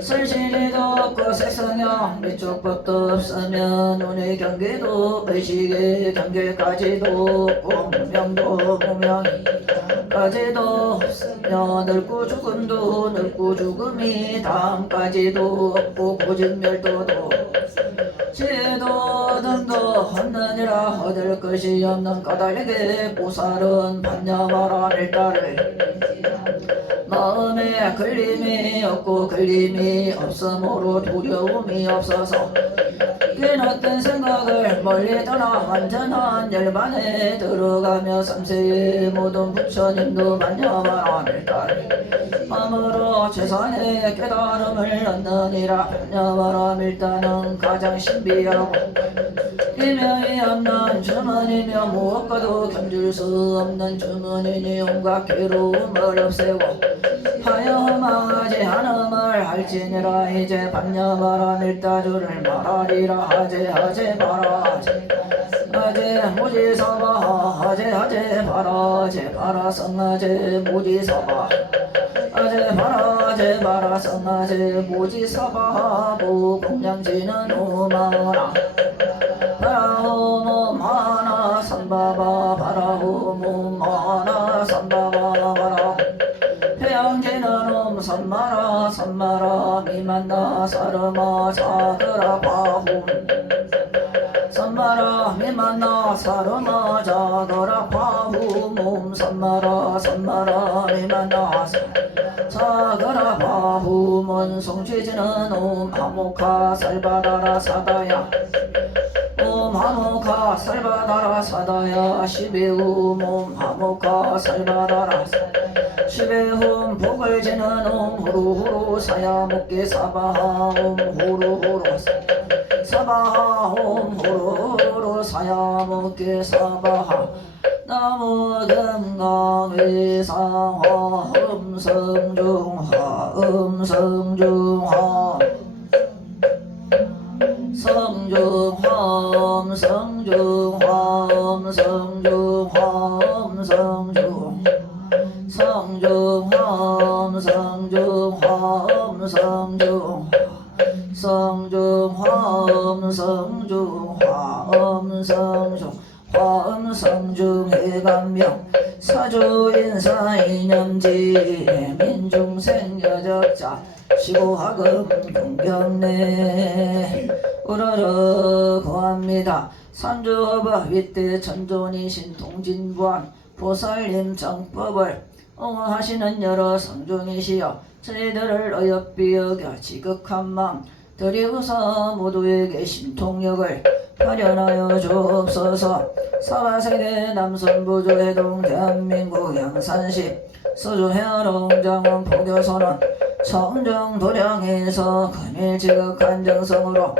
설신이도 없고 색성형 미쪽 법도 없으며 눈의 경계도 의식의 경계까지도 없고 무명도 무명이까지도 없으며 늙고 죽음도 늙고 죽음이 다음까지도 없고 고진멸도도 지도 등도 없느니라 얻을 것이 없는 까닭에게 보살은 반야마라 밀다를 마음에 걸림이 없고 걸림이 없으므로 두려움이 없어서 깨어났던 생각을 멀리 떠나 완전한 열반에 들어가며 삼세의 모든 부처님도 반야마라 밀다를 마음으로 최선의 깨달음을 얻느니라 반야마라 밀다는 가장 신비하고 이명이 없는 주문이며 무엇과도 견줄 수 없는 주문이니 온갖 괴로움을 없애고 하여망하지 않음을 할지니라 이제 반야마라 밀다주를 말하리라 하제 마라 무지사바 하제 바라 성하제 무지사바 하제 바라 성하제 무지사바 무공양지는 오마라 바라호몸 하나 삼바바 바라호몸 하나 삼바바 바라 태양지는 옴 삼마라 미만나 사르마 자그라 바홈 삼마라 미만나 사르마 자그라 바홈 옴 삼마라 미만나 자그라 바홈 원성취지는 옴 하모카 살바다라 사다야 옴 하모카 살바다라 사다야 시베우 몸 하모카 살바다라 시베홈 복을 지는 옴 후루후루 사야 목계 사바하 옴 후루후루 사바하 옴 후루후루 사야 목계 사바하 나무 금강위상화 음성중화 성중화 화음성중해감명 사주인사이념지 민중생여적자 시고학음 동경내 우러러 고합니다. 삼주어바 윗대 천존이신 동진부안 보살님 정법을 옹호하시는 여러 성중이시여 저희들을 어여삐 여겨 지극한 마음 들이우서 모두에게 신통력을 발현하여 주옵소서. 사바세계 남선부주 해동 대한민국 양산시 서주 해화롱장원 포교선원 성정 도량에서 금일 지극한 정성으로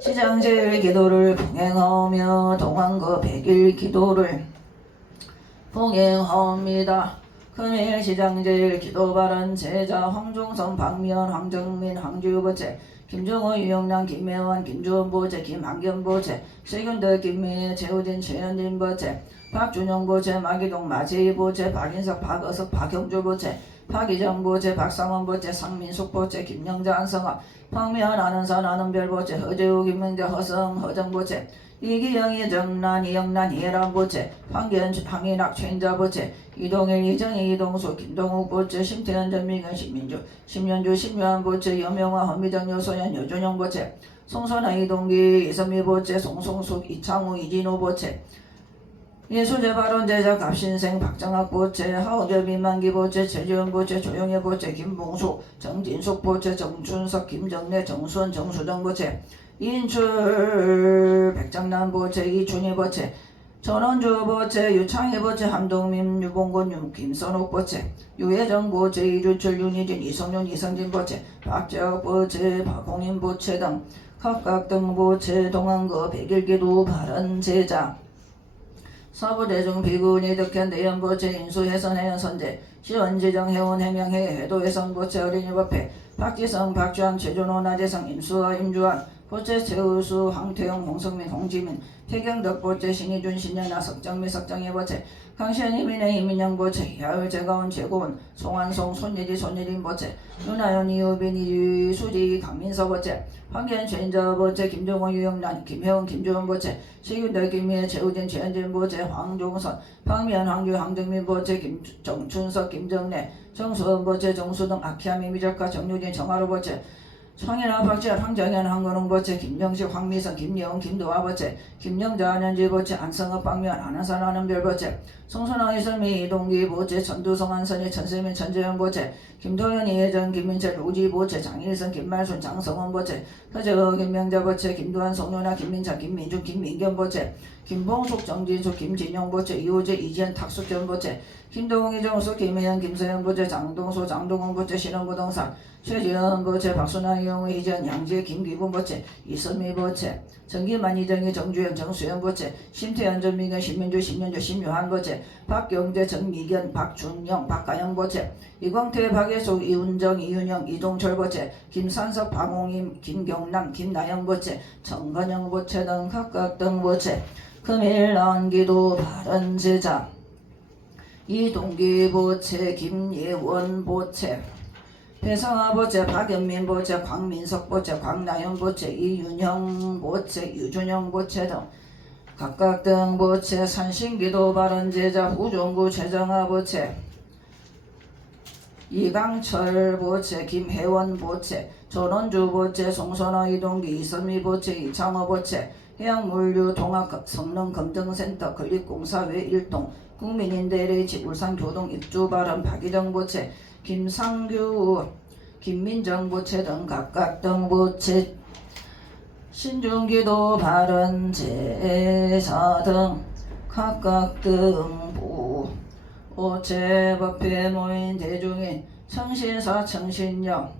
시장제일 기도를 봉행하며 동안거 100일 기도를 봉행하옵니다. 금일 시장제일 기도 바른 제자 황종선 박미연 황정민 황주보채 김정호 유영란 김혜원 김주원 보채 김한견 보채 세균대 김미애 최우진 최현진 보채 박준영 보채 마기동 마재희 보채 박인석 박어석 박형주 보채 박이정 보채 박상원 보채 상민숙 보채 김영자 안성아 박미연 아는선 아는별 보채 허재우 김명재 허성 허정 보채 이기영이 정난 이영란 이해란 보채 황기현 황인학 최인자 보채 이동일 이정희 이동수 김동욱 보채 심태현 전민경 신민주 심연주 심유한 보채 여명화 허미정 여소연 여준영 보채 송선아 이동기 이선미 보채 송송숙 이창우 이진호 보채 예수제 발언 제자 갑신생 박정학 보채 하우결 민만기 보채 최지원 보채 조영애 보채 김봉수 정진숙 보채 정춘석 김정래 정수원 정수정 보채 인출 백장남 보채 이춘희 보채 전원주 보채 유창희 보채 함동민 유봉곤 김선옥 보채 유혜정 보채 이주철 윤희진 이성윤 이성진 보채 박재혁 보채 박홍인 보채 등 각각 등 보채 동안거 100일기도 바른 제자 사부대중 비구니 득현 대연보채 인수해선 해연선제 시원지정 해원 해명해 해도해선 보채 어린이법회 박지성 박주환 최준호 나재성 임수아 임주환 보채 최우수 황태영 홍성민 홍지민 태경덕 보채 신희준 신연아 석정미 석정희 보채 강시현 이민혜 이민영 보채 야을 재가운 재고은 송한송 손예지 손예진 보채 윤하연 이우빈 이수지 강민서 보채 황기현 최인자 보채 김종호 유영란 김혜원 김주원 보채 시균대 김미애 최우진 최현진 보채 황종선 박미연 황규 황정민 보채 정춘석 김정래 정수원 보채 정수등 아키아 미미작가 정유진 정하루 보채 성현아 박지아 황정현 황건웅 보채 김정식 황미선 김예원 김도화 보채 김영자 안현지 보채 안성업 박미연 안한산 안은별 보채 송선아 이선미 이동기 보채 전두성 한선희 천세민 천재현 보채 김도현 이혜정 김민철 우지 보채 장일선 김말순 장성원 보채 서재호 김명자 보채 김두한 송윤아 김민찬 김민준 김민견 보채 김봉숙 정진숙 김진용 보채 이호재 이지연 탁숙전 보채 김동웅 이정수 김혜연 김서영 보채 장동수 장동훈 보채 신원부동산 최지현 보채 박순아 이영우 이지연 양재 김기분 보채 이선미 보채 정기만 이정희 정주현 정수현 보채 심태현 전민경 신민주 신현주 신유한 보채 박경재 정미견 박준영 박가영 보채 이광태 박예숙 이운정 이윤영 이동철 보채 김산석 박홍임 김경남 김나영 보채 정건영 보채 등 각각 등 보채 금일 난기도 바른 제자 이동기 보채 김예원 보채 배성아 보채 박연민 보채 광민석 보채 광나연 보채 이윤형 보채 유준영 보채 등 각각 등 보채 산신기도 바른 제자 후종구 최정아 보채 이강철 보채 김혜원 보채 전원주 보채 송선호 이동기 이선미 보채 이창호 보채 해양물류 동학 성능 검증센터 건립공사 외일동 국민인대리지 울산교동 입주바람 박희정 보채 김상규 김민정 보채 등 각각 등 보채 신중기도 바른 제사 등 각각 등 보채 법회 모인 대중인 청신사 청신령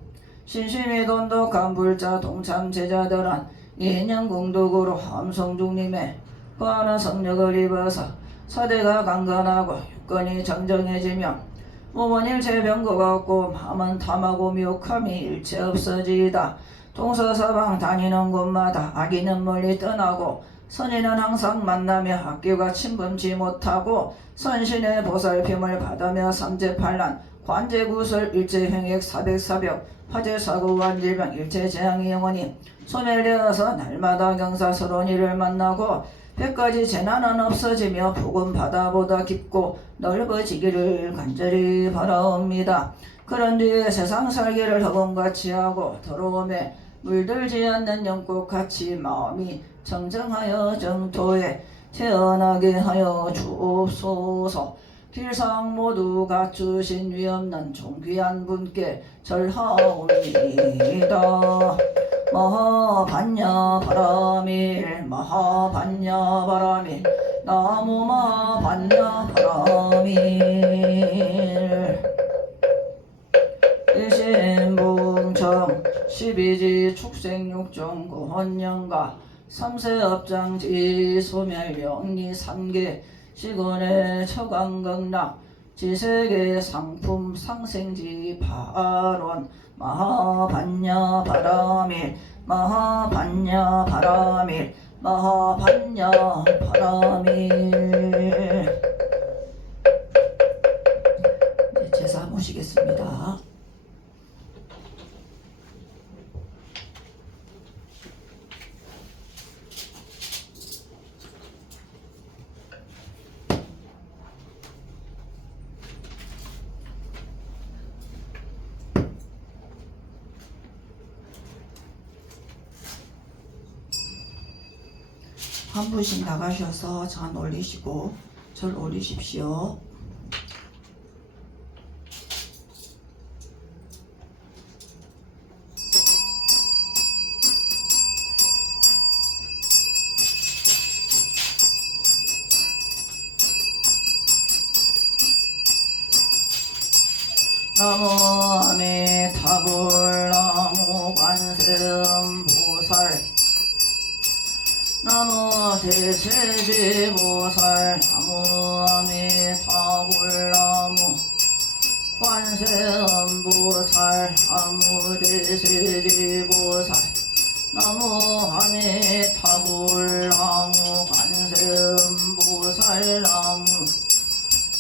신심이 돈독한 불자 동참 제자들은 인연 공덕으로 함성중님의 과한 성력을 입어서 서대가 강건하고 육건이 정정해지며 몸은 일체 병고가 없고 마음은 탐하고 미혹함이 일체 없어지이다. 동서서방 다니는 곳마다 악인은 멀리 떠나고 선인은 항상 만나며 학교가 침범치 못하고 선신의 보살핌을 받으며 삼재팔란 관제구설 일제행액 사백사벽 화재사고 완질병 일체재앙이 영원히 소멸되어서 날마다 경사스러운 이를 만나고 100가지 재난은 없어지며 복은 바다보다 깊고 넓어지기를 간절히 바라옵니다. 그런 뒤에 세상 살기를 허공같이 하고 더러움에 물들지 않는 영국같이 마음이 정정하여 정토에 태어나게 하여 주옵소서. 길상 모두 갖추신 위없는 존귀한 분께 절하옵니다. 마하반야바라밀 마하반야바라밀 나무 마하반야바라밀 일심부 십이지 축생육종 구헌영가 삼세업장지 소멸영리 삼계 시군의 처강극락 지세계 상품 상생지 발원 마하반야 바라밀 마하반야 바라밀 마하반야 바라밀. 네, 제사 모시겠습니다. 한 분씩 나가셔서 잔 올리시고 절 올리십시오. 나무 아미타불 나무 관세음보살 나무 대세지보살 나무 아미타불 나무 관세음보살 나무 대세지보살 나무 아미타불 나무 관세음보살 나무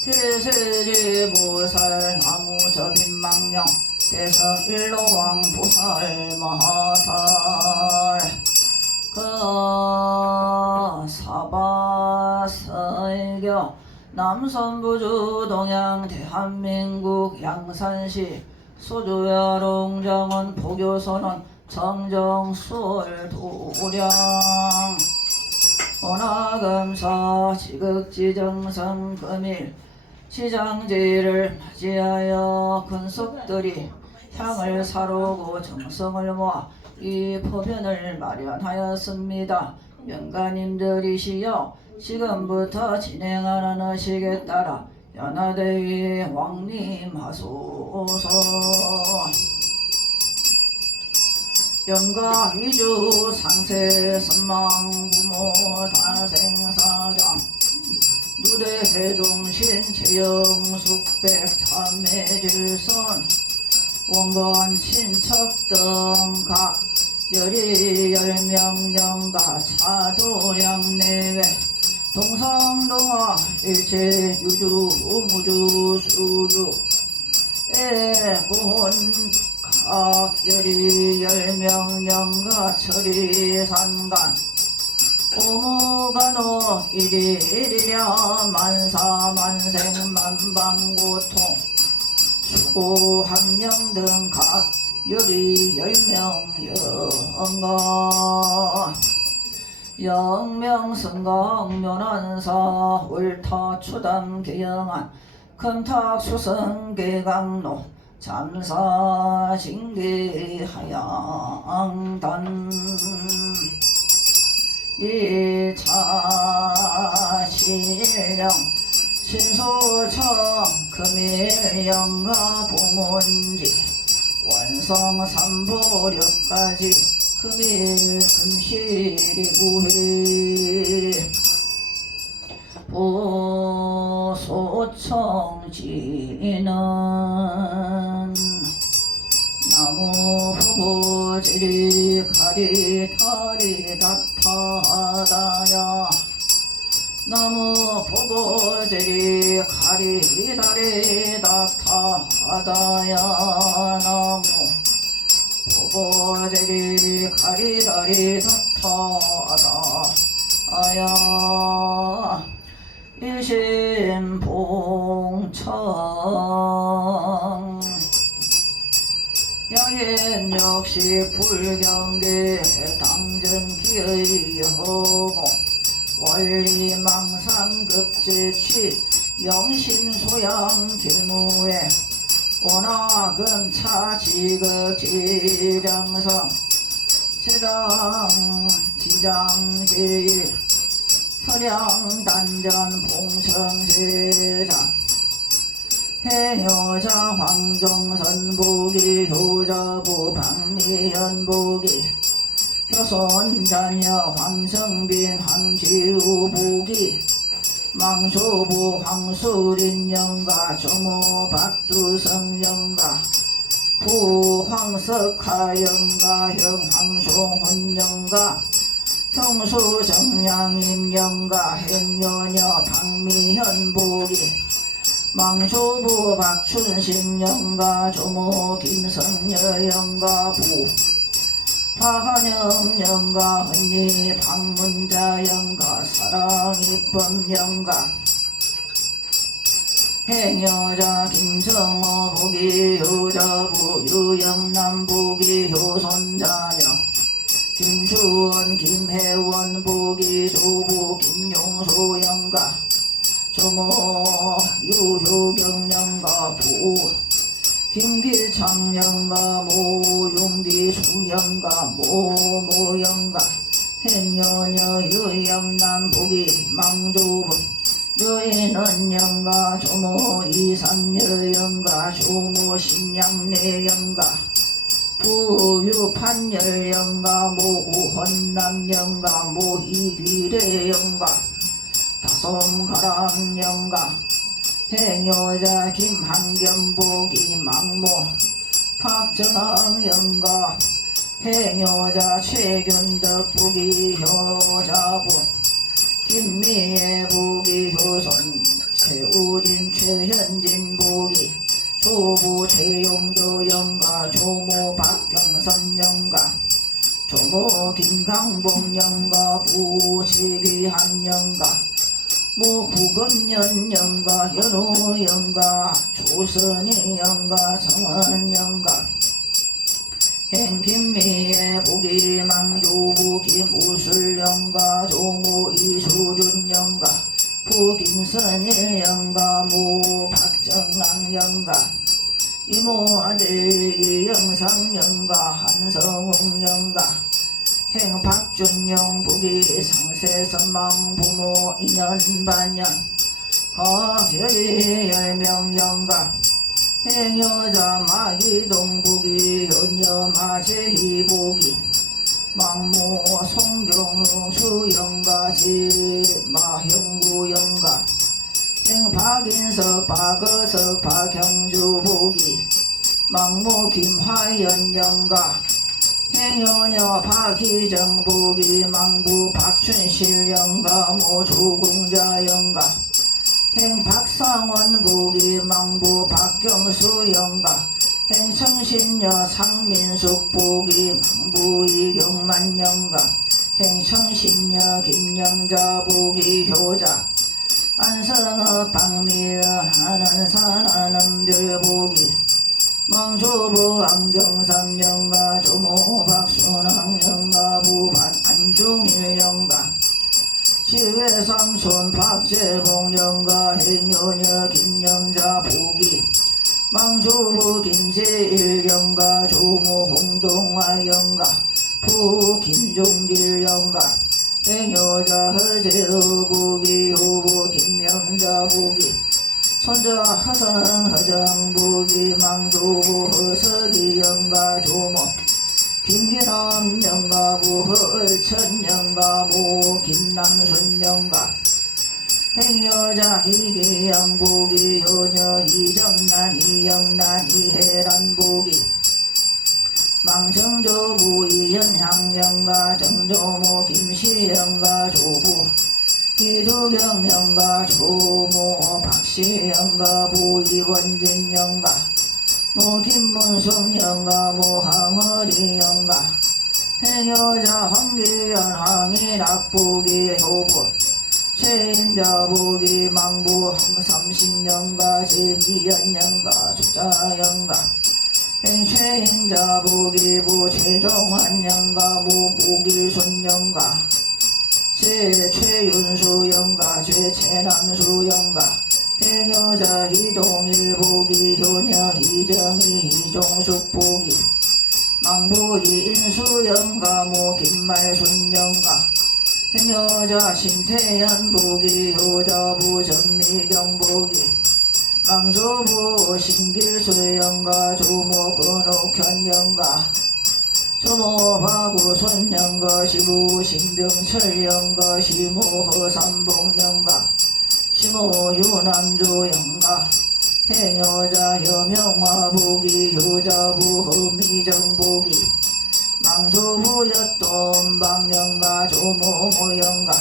대세지보살 나무 저빈망령 대성일로왕 보살 마하살 사바설교 남선부주 동양 대한민국 양산시 소주여롱정원 포교선원 정정수월도량 원화금사 지극지정성금일 시장제를 맞이하여 근속들이 향을 사르고 정성을 모아 이 포변을 마련하였습니다. 명가님들이시여 지금부터 진행하는 의식에 따라 연하대위 왕림하소서. 영가 위주 상세 선망 부모 다생사장 누대 해종신 재영숙백 참매질선 원건 친척 등각 열이 열명령가 차도량 내외 동성동화 일체 유주 무주 수주 애곤 각 열이 열명령가 처리산간 오무간호 일일이랴 만사만생 만방고통 수고함령 등 각 열이 열명 영가 영명성강 묘난사 울타 추담 개영한 금탁수성계강로 잠사 징계하양단 이차실령 신소청 금일영가 보문지 원성 삼보력까지 금일 금실이 무해 보소청지는 나무 후보지리 가리타리 닥타다야 나무 보보지리 가리다리 닥타다야 나무 보보지리 가리다리 닥타다야 일심봉청 양인 역시 불경계 당전기의 여공 원리망상급제취 영심소양 길무에 원화금 차지극지령성 세당 지장제일 서량단전 봉성세장 해여자 황정선 보기 효자부 박미연 보기 효손자녀 황성빈 황지우 보기 망조부 황수린 영가 조모 박두성 영가 부황석하 영가 형 황송훈 영가 형수 정양임 영가 행여녀 박미현 보기 망조부 박춘식 영가 조모 김성여 영가 부 박한영 영가 헌니 박문자 영가 사랑이범 영가 행여자 김성호 보기 효자부 유영남 보기 효손자녀 김주원 김혜원 보기 조부 김용소 영가 조모 유효경 영가 부 김기창 영가 모 용기수 영가 모모 영가 행여녀 유영남 보기 망조부 여인은 영가 조모 이삼여 영가 조모 신양내 영가 부유판열 영가 모우헌남 영가 모이귀래 영가 다솜가람 영가 행여자 김한겸 보기 망모 박정항 영가 행여자 최균덕 보기 효자부 김미애 보기 효손 최우진 최현진 보기 조부 최용도 영가 조모 박경선 영가 조모 김강봉 영가 부치귀한 영가 모구건년 영가 현우 영가 조선희 영가 성원 영가 행김미애 보기 망조부 김우술 영가 조모 이수준 영가 부김선일 영가 모 박정왕 영가 이모 아들 이영상 영가 한성웅 영가 행 박준영 보기 상세선망 부모 인연 반년 거결이 10명 영가 행여자 마기동 보기 현여 마제희 보기 망모 송경수 영가 지마형구 영가 행 박인석 박어석 박형주 보기 망모 김화연 영가 행여녀 박희정 보기 망부 박춘실 영가 모 조궁자 영가 행 박상원 보기 망부 박경수 영가 행 청신녀 상민숙 보기 망부 이경만 영가 행 청신녀 김영자 보기 효자 안성읍 박미연 하는 산하는 별 보기 망조부 안경삼 영가 조모 박순왕 영가 부반 안중일 영가 시외삼손 박재봉 영가 행여녀 김영자 보기 망조부 김재일 영가 조모 홍동화 영가 부 김종길 영가 행여자 허재의 보기 효부 김명자 보기 손자 허성 허정 보기 망조부 허석이 영가 조모 김기남 영가 부 허을천 영가 모 김남순 영가 행여자 이기영 보기 효녀 이정난 이영란 이혜란 보기 망정조부 이연향 영가 정조모 김씨 영가 조부 이두경 영가 조모 박씨 영가 부 이원진 영가 모 김문숙 영가 모 항어리 영가 행여자 황기연 황일학 보기 효부 최인자 보기 망부 황삼십 영가 제미연 영가 수자 영가 행최인자 보기 부 최종환 영가 모 무길손 영가 최윤수 영가 최남수 영가 행여자 이동일 보기 효녀 이정희 이종숙 보기 망부 이인수 영가 모 김말순 영가 행여자 신태연 보기 효자부 전미경 보기 망조부 신길수영가 조모근옥현영가 조모바구손영가 시부신병철영가 시모허삼봉영가 시모유남조영가 행여자 여명화보기 효자부 허미정보기 망조부여돈방영가 조모모영가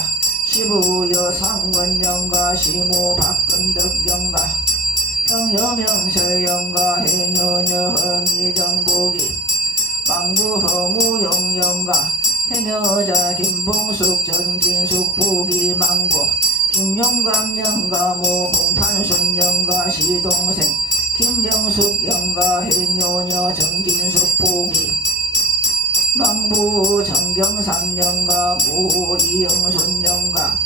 시부여상원영가 시모박근덕영가 형여명설영가 행여녀 허미정보기 망부허무용영가 행여자 김봉숙 전진숙 보기 망부 김용감영가 모공판순영가 시동생 김경숙영가 행여녀 정진숙 보기 망부 정경삼영가 모이영순영가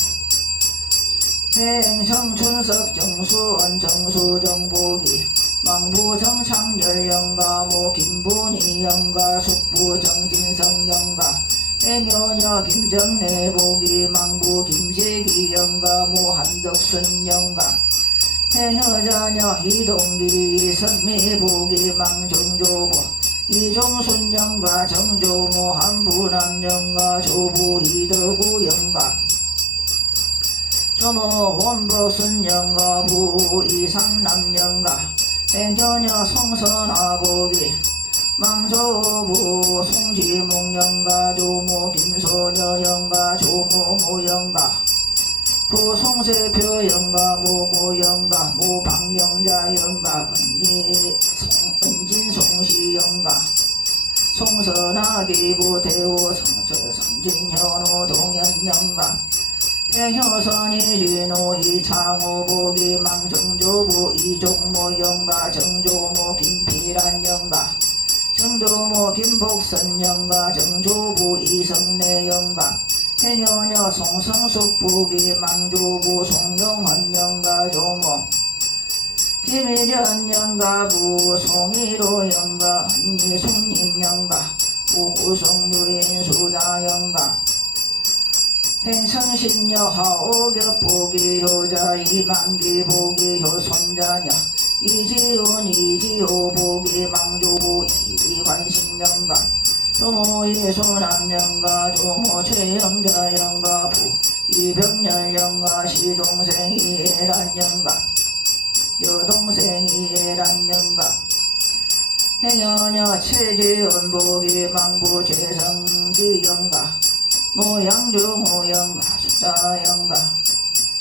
행청춘석 정수원 정수정보기 망부 정창열영가 모김분이영가 숙부 정진성영가 행여녀 김정래보기 망부 김재기영가 모한덕순영가 행여자녀 이동길이 선미보기 망정조보 이종순영가 정조모 한부남영가 조부 이덕우영가 조모 원복순영가 부이상남영가 행여녀 송선아보기 망조부 송지목영가 조모 김소녀영가 조모모영가 부송세표영가 모모영가 모박명자영가 은진송시영가 송선아기 부대우 성철성진현우 동현영가 행효선이진호 이창호보기 망정조부 이종모영가 정조모 김필안영가 정조모 김복선영가 정조부 이성래영가 행여녀 송성숙보기 망조부 송영헌영가 조모 김일현영가 부송이로영가 언니송림영가 우구성유인수자영가 행성신여 하오겹보기 효자 이만기보기 효손자녀 이지훈 이지호보기 망조부 이관식영가 조모 이소남영가 조모 최영자영가 부 이병렬영가 시동생 이해란영가 여동생 이해란영가 행여녀 최지훈보기 망부 최성기영가 모양중호영가 숫자영가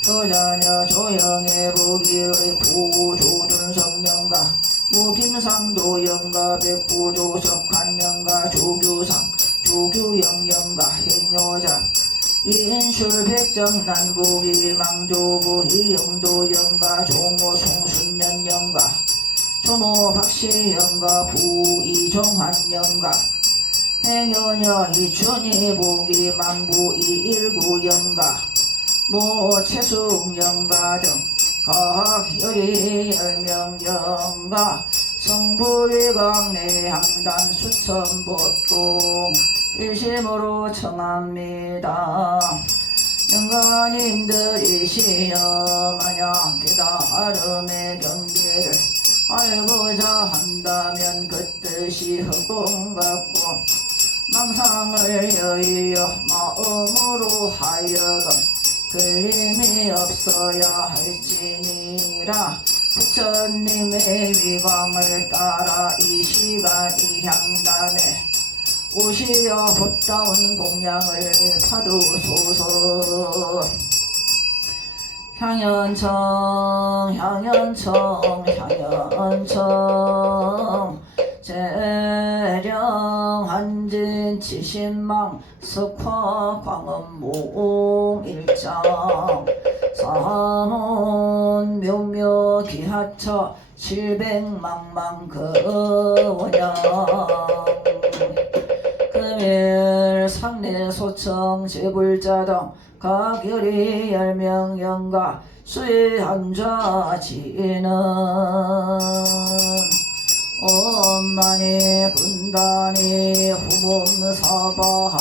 효자녀 조영애보기의 부조준성영가 무김상도영가 백부조석환영가 조규상 조규영영가 행여자 인술백정난보기 망조부 이영도영가 조모 송순년영가 조모 박시영가 부이종환영가 행여녀 이춘희보기 망부 이일구영가 모채숙영가 등 각열이 열명영가 성불강내 항단 수천보통 일심으로 청합니다. 영가님들이시여 만약 깨달음의 경계를 알고자 한다면 그 뜻이 허공 같고 망상을 여의어 마음으로 하여금 걸림이 없어야 할지니라. 부처님의 위광을 따라 이 시간 이 향단에 오시어 봇다운 공양을 파두소서. 향연청 향연청 향연청 재령 한진 치신망 석화 광음몽 일장 사문 묘묘 기하처 칠백망망 거원양 금일 상례 소청 제불자등 각열이 열명영가 수의한좌지는 엄마니 군단이 후몸사바하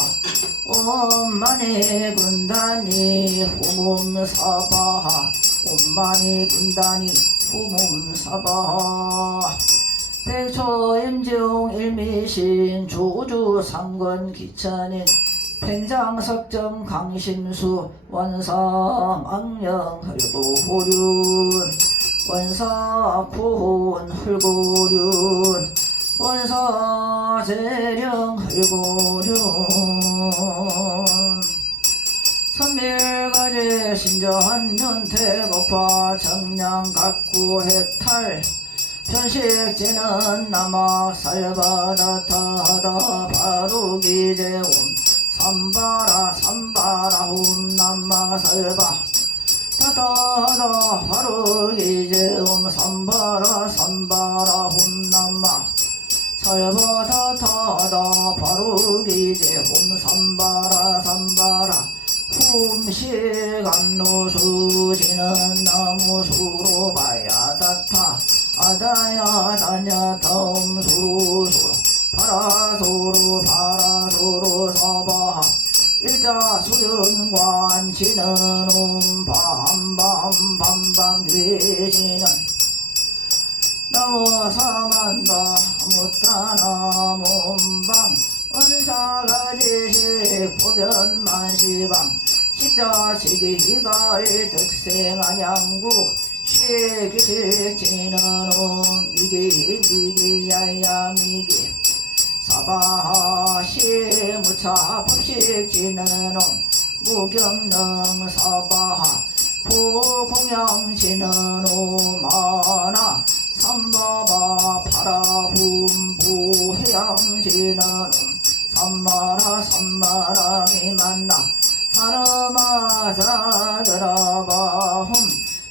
엄마니 군단이 후몸사바하 엄마니 군단이 후문사바 백초임종 일미신 주주상권 기찬인 팽장석정 강심수 원사망령 헐고륜 원사푸훈 헐고륜 원사재령 헐고륜 선밀가제 신저한 윤태고파 정량 각구 해탈 편식지는 남악살바다타다 바루기제옴 삼바라 삼바라 홈남마살바 타타다 바루기제옴 삼바라 삼바라 홈남마 살바타타다 바루기제옴 삼바라 삼바라 훔식안노수지는 나무수로 바야다타 아다야 다냐 다음수로수로 파라소로 파라소로 서바하 일자수련관 지는 옴밤밤밤밤밤 위지는 나무사만다 무타나몬방 원사가지식 보변만시방 식자식이가 일득생안양구 쉬기식지는 미기야야 미기 사바하 시무차 법식지는 무경능 사바하 부공양지는 오마나 삼바바 파라훔부 해양지는 삼마라 삼마라미 만나 사르마 자그라바훔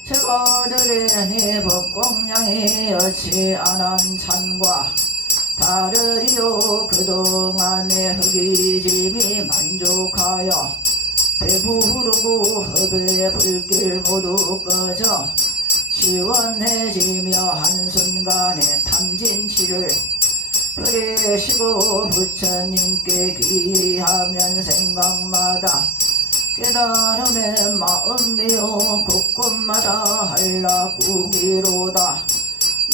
제거들의 법공양이 어치 안한 찬과 다르리요 그동안의 흑이짐이 만족하여 배부르고 흡의 불길 모두 꺼져 시원해지며 한순간에 탐진치를 그리시고 부처님께 귀하면 생각마다 깨달음의 마음이요 곳곳마다 한락구기로다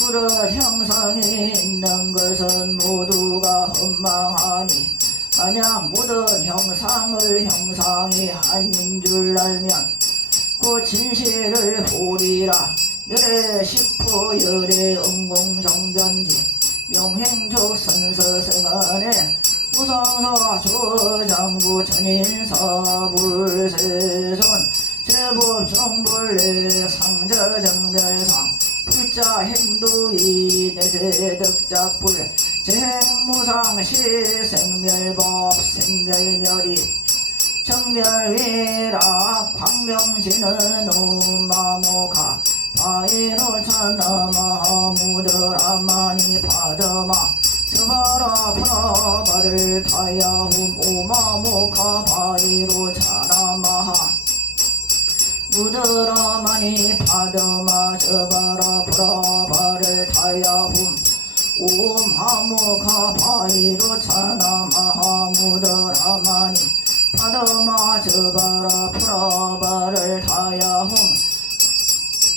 무릇 형상이 있는 것은 모두가 헛망하니 만약 모든 형상을 형상이 아닌 줄 알면 그 진실을 보리라 열의 식포 열의 응공정변지 명행족 선서생안에 우상사 조장부 전인사 불세손 제법정불례 상자정별상 불자 행두이 내세덕작불 제행무상시 생멸법 생멸멸이 정멸위라 광명지는 오마모카 바이로 찬나마무드라마니 파드마 스바라 프라바를 타야훔 오마모카 바이로 차라마하 무드라마니 파드마 스바라 프라바를 타야훔 오마모카 바이로 차나마하 무드라마니 파드마 스바라 프라바를 타야훔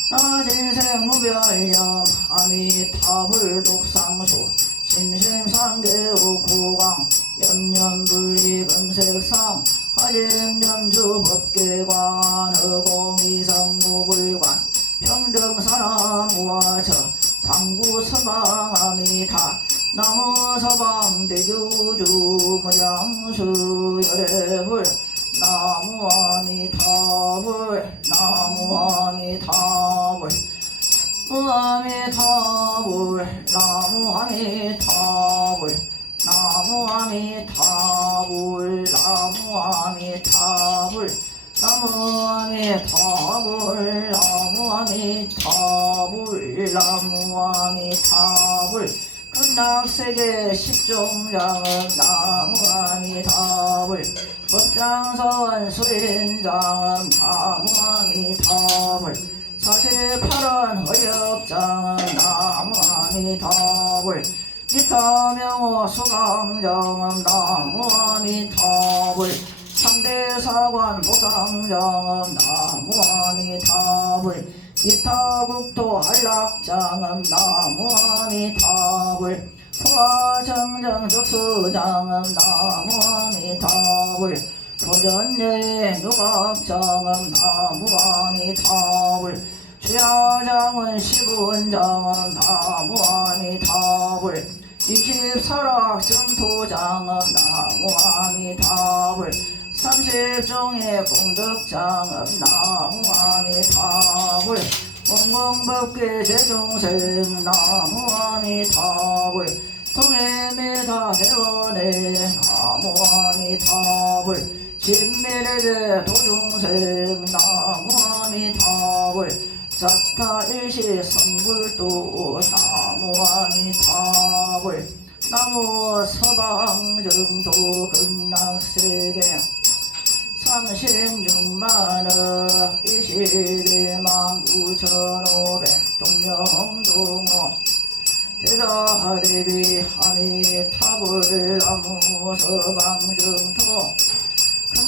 나진생무별령 아미타불 독상수 심심상계오구강 염염분리금색상 화증염주 법계관 허공이성무불관 평등사나무와저 광구서방아미타 나무서방대교주 무량수 열애불 나무아미타불 나무아미타불 무아미타불 나무아미타불 나무아미타불 나무아미타불 나무아미타불 나무아미타불 나무아미타불 극락세계 십종장은 나무아미타불 법장선 수인장은 나무아미타불 48원 허역장은 나무아미타불 이타명호 수강장은 나무아미타불 3대사관 보상장은 나무아미타불 이타국토 한락장음 나무 아미타불 포화정정 적수장음 나무 아미타불 도전여의 누각장음 나무 아미타불 주야장은 시분장음 나무 아미타불 24락 정토장음 나무 아미타불 30종의 공덕장음 나무 아미타불 원공법계 제중생 나무 아미타불 통해미다 해원의 나무 아미타불 진미래대 도중생 나무 아미타불 자타일시 성불도 나무 아미타불 나무 서방정도 극락세계 36만억 21만 9,500 동명동호 대자대비 아미타불 나무 서방정토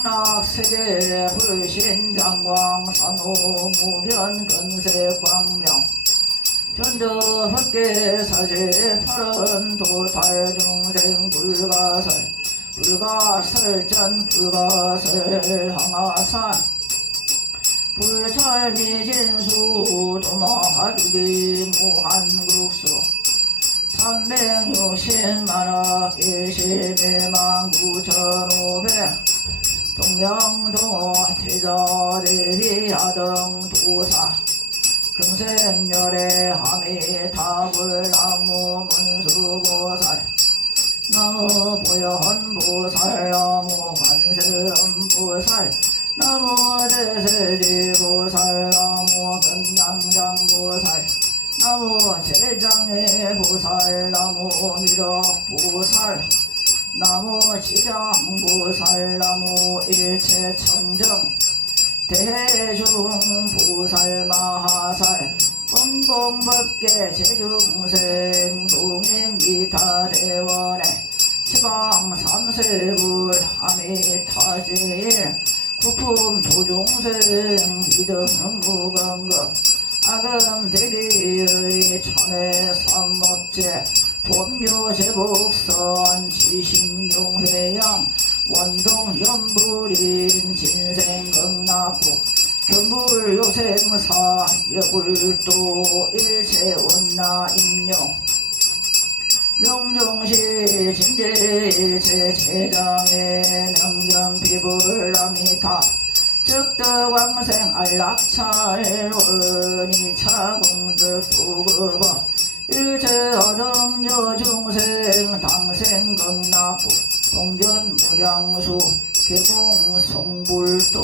극락세계 불신장광 산호무변 건색광명 변덕헛개 사제 파른도 달중생 불가설 불가설전 불가설 항아산 불철미진수 도마하주기 무한국수 360만억 21만 9,500 동명동호 태자대비 아등도사 금생열의 아미타불 나무 문수보살 나무 보현보살 나무 관세음보살 나무 대세지보살 나무 금양장보살 나무 제장의보살 나무 미륵보살 나무 지장보살 나무 일체청정 대중보살 마하살 공공법계 제중생 동임기타대원에 지방 삼세불 아미타제일 구품 도중생 이등무건급 아금대기의 천의 삼업제 법묘제복선 지식용회양 원동연불인 진생극락국 견불요생사 여불도 일체원나임용 명종시 진제일체 제장의 명견비불라미타 즉득왕생 안락찰원이 차공득 부급어 일체어등여 중생 당생극락국 동전무량수 개봉성불도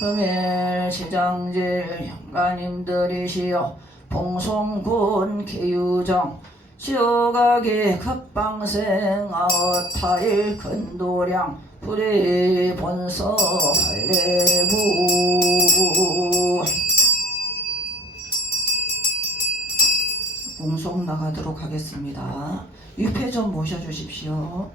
금일 시장질 형가님들이시여 봉송군 계유정 지옥가게 급방생 아타일 근도량 불의 본서 발레부 봉송 나가도록 하겠습니다. 유패 좀 모셔주십시오.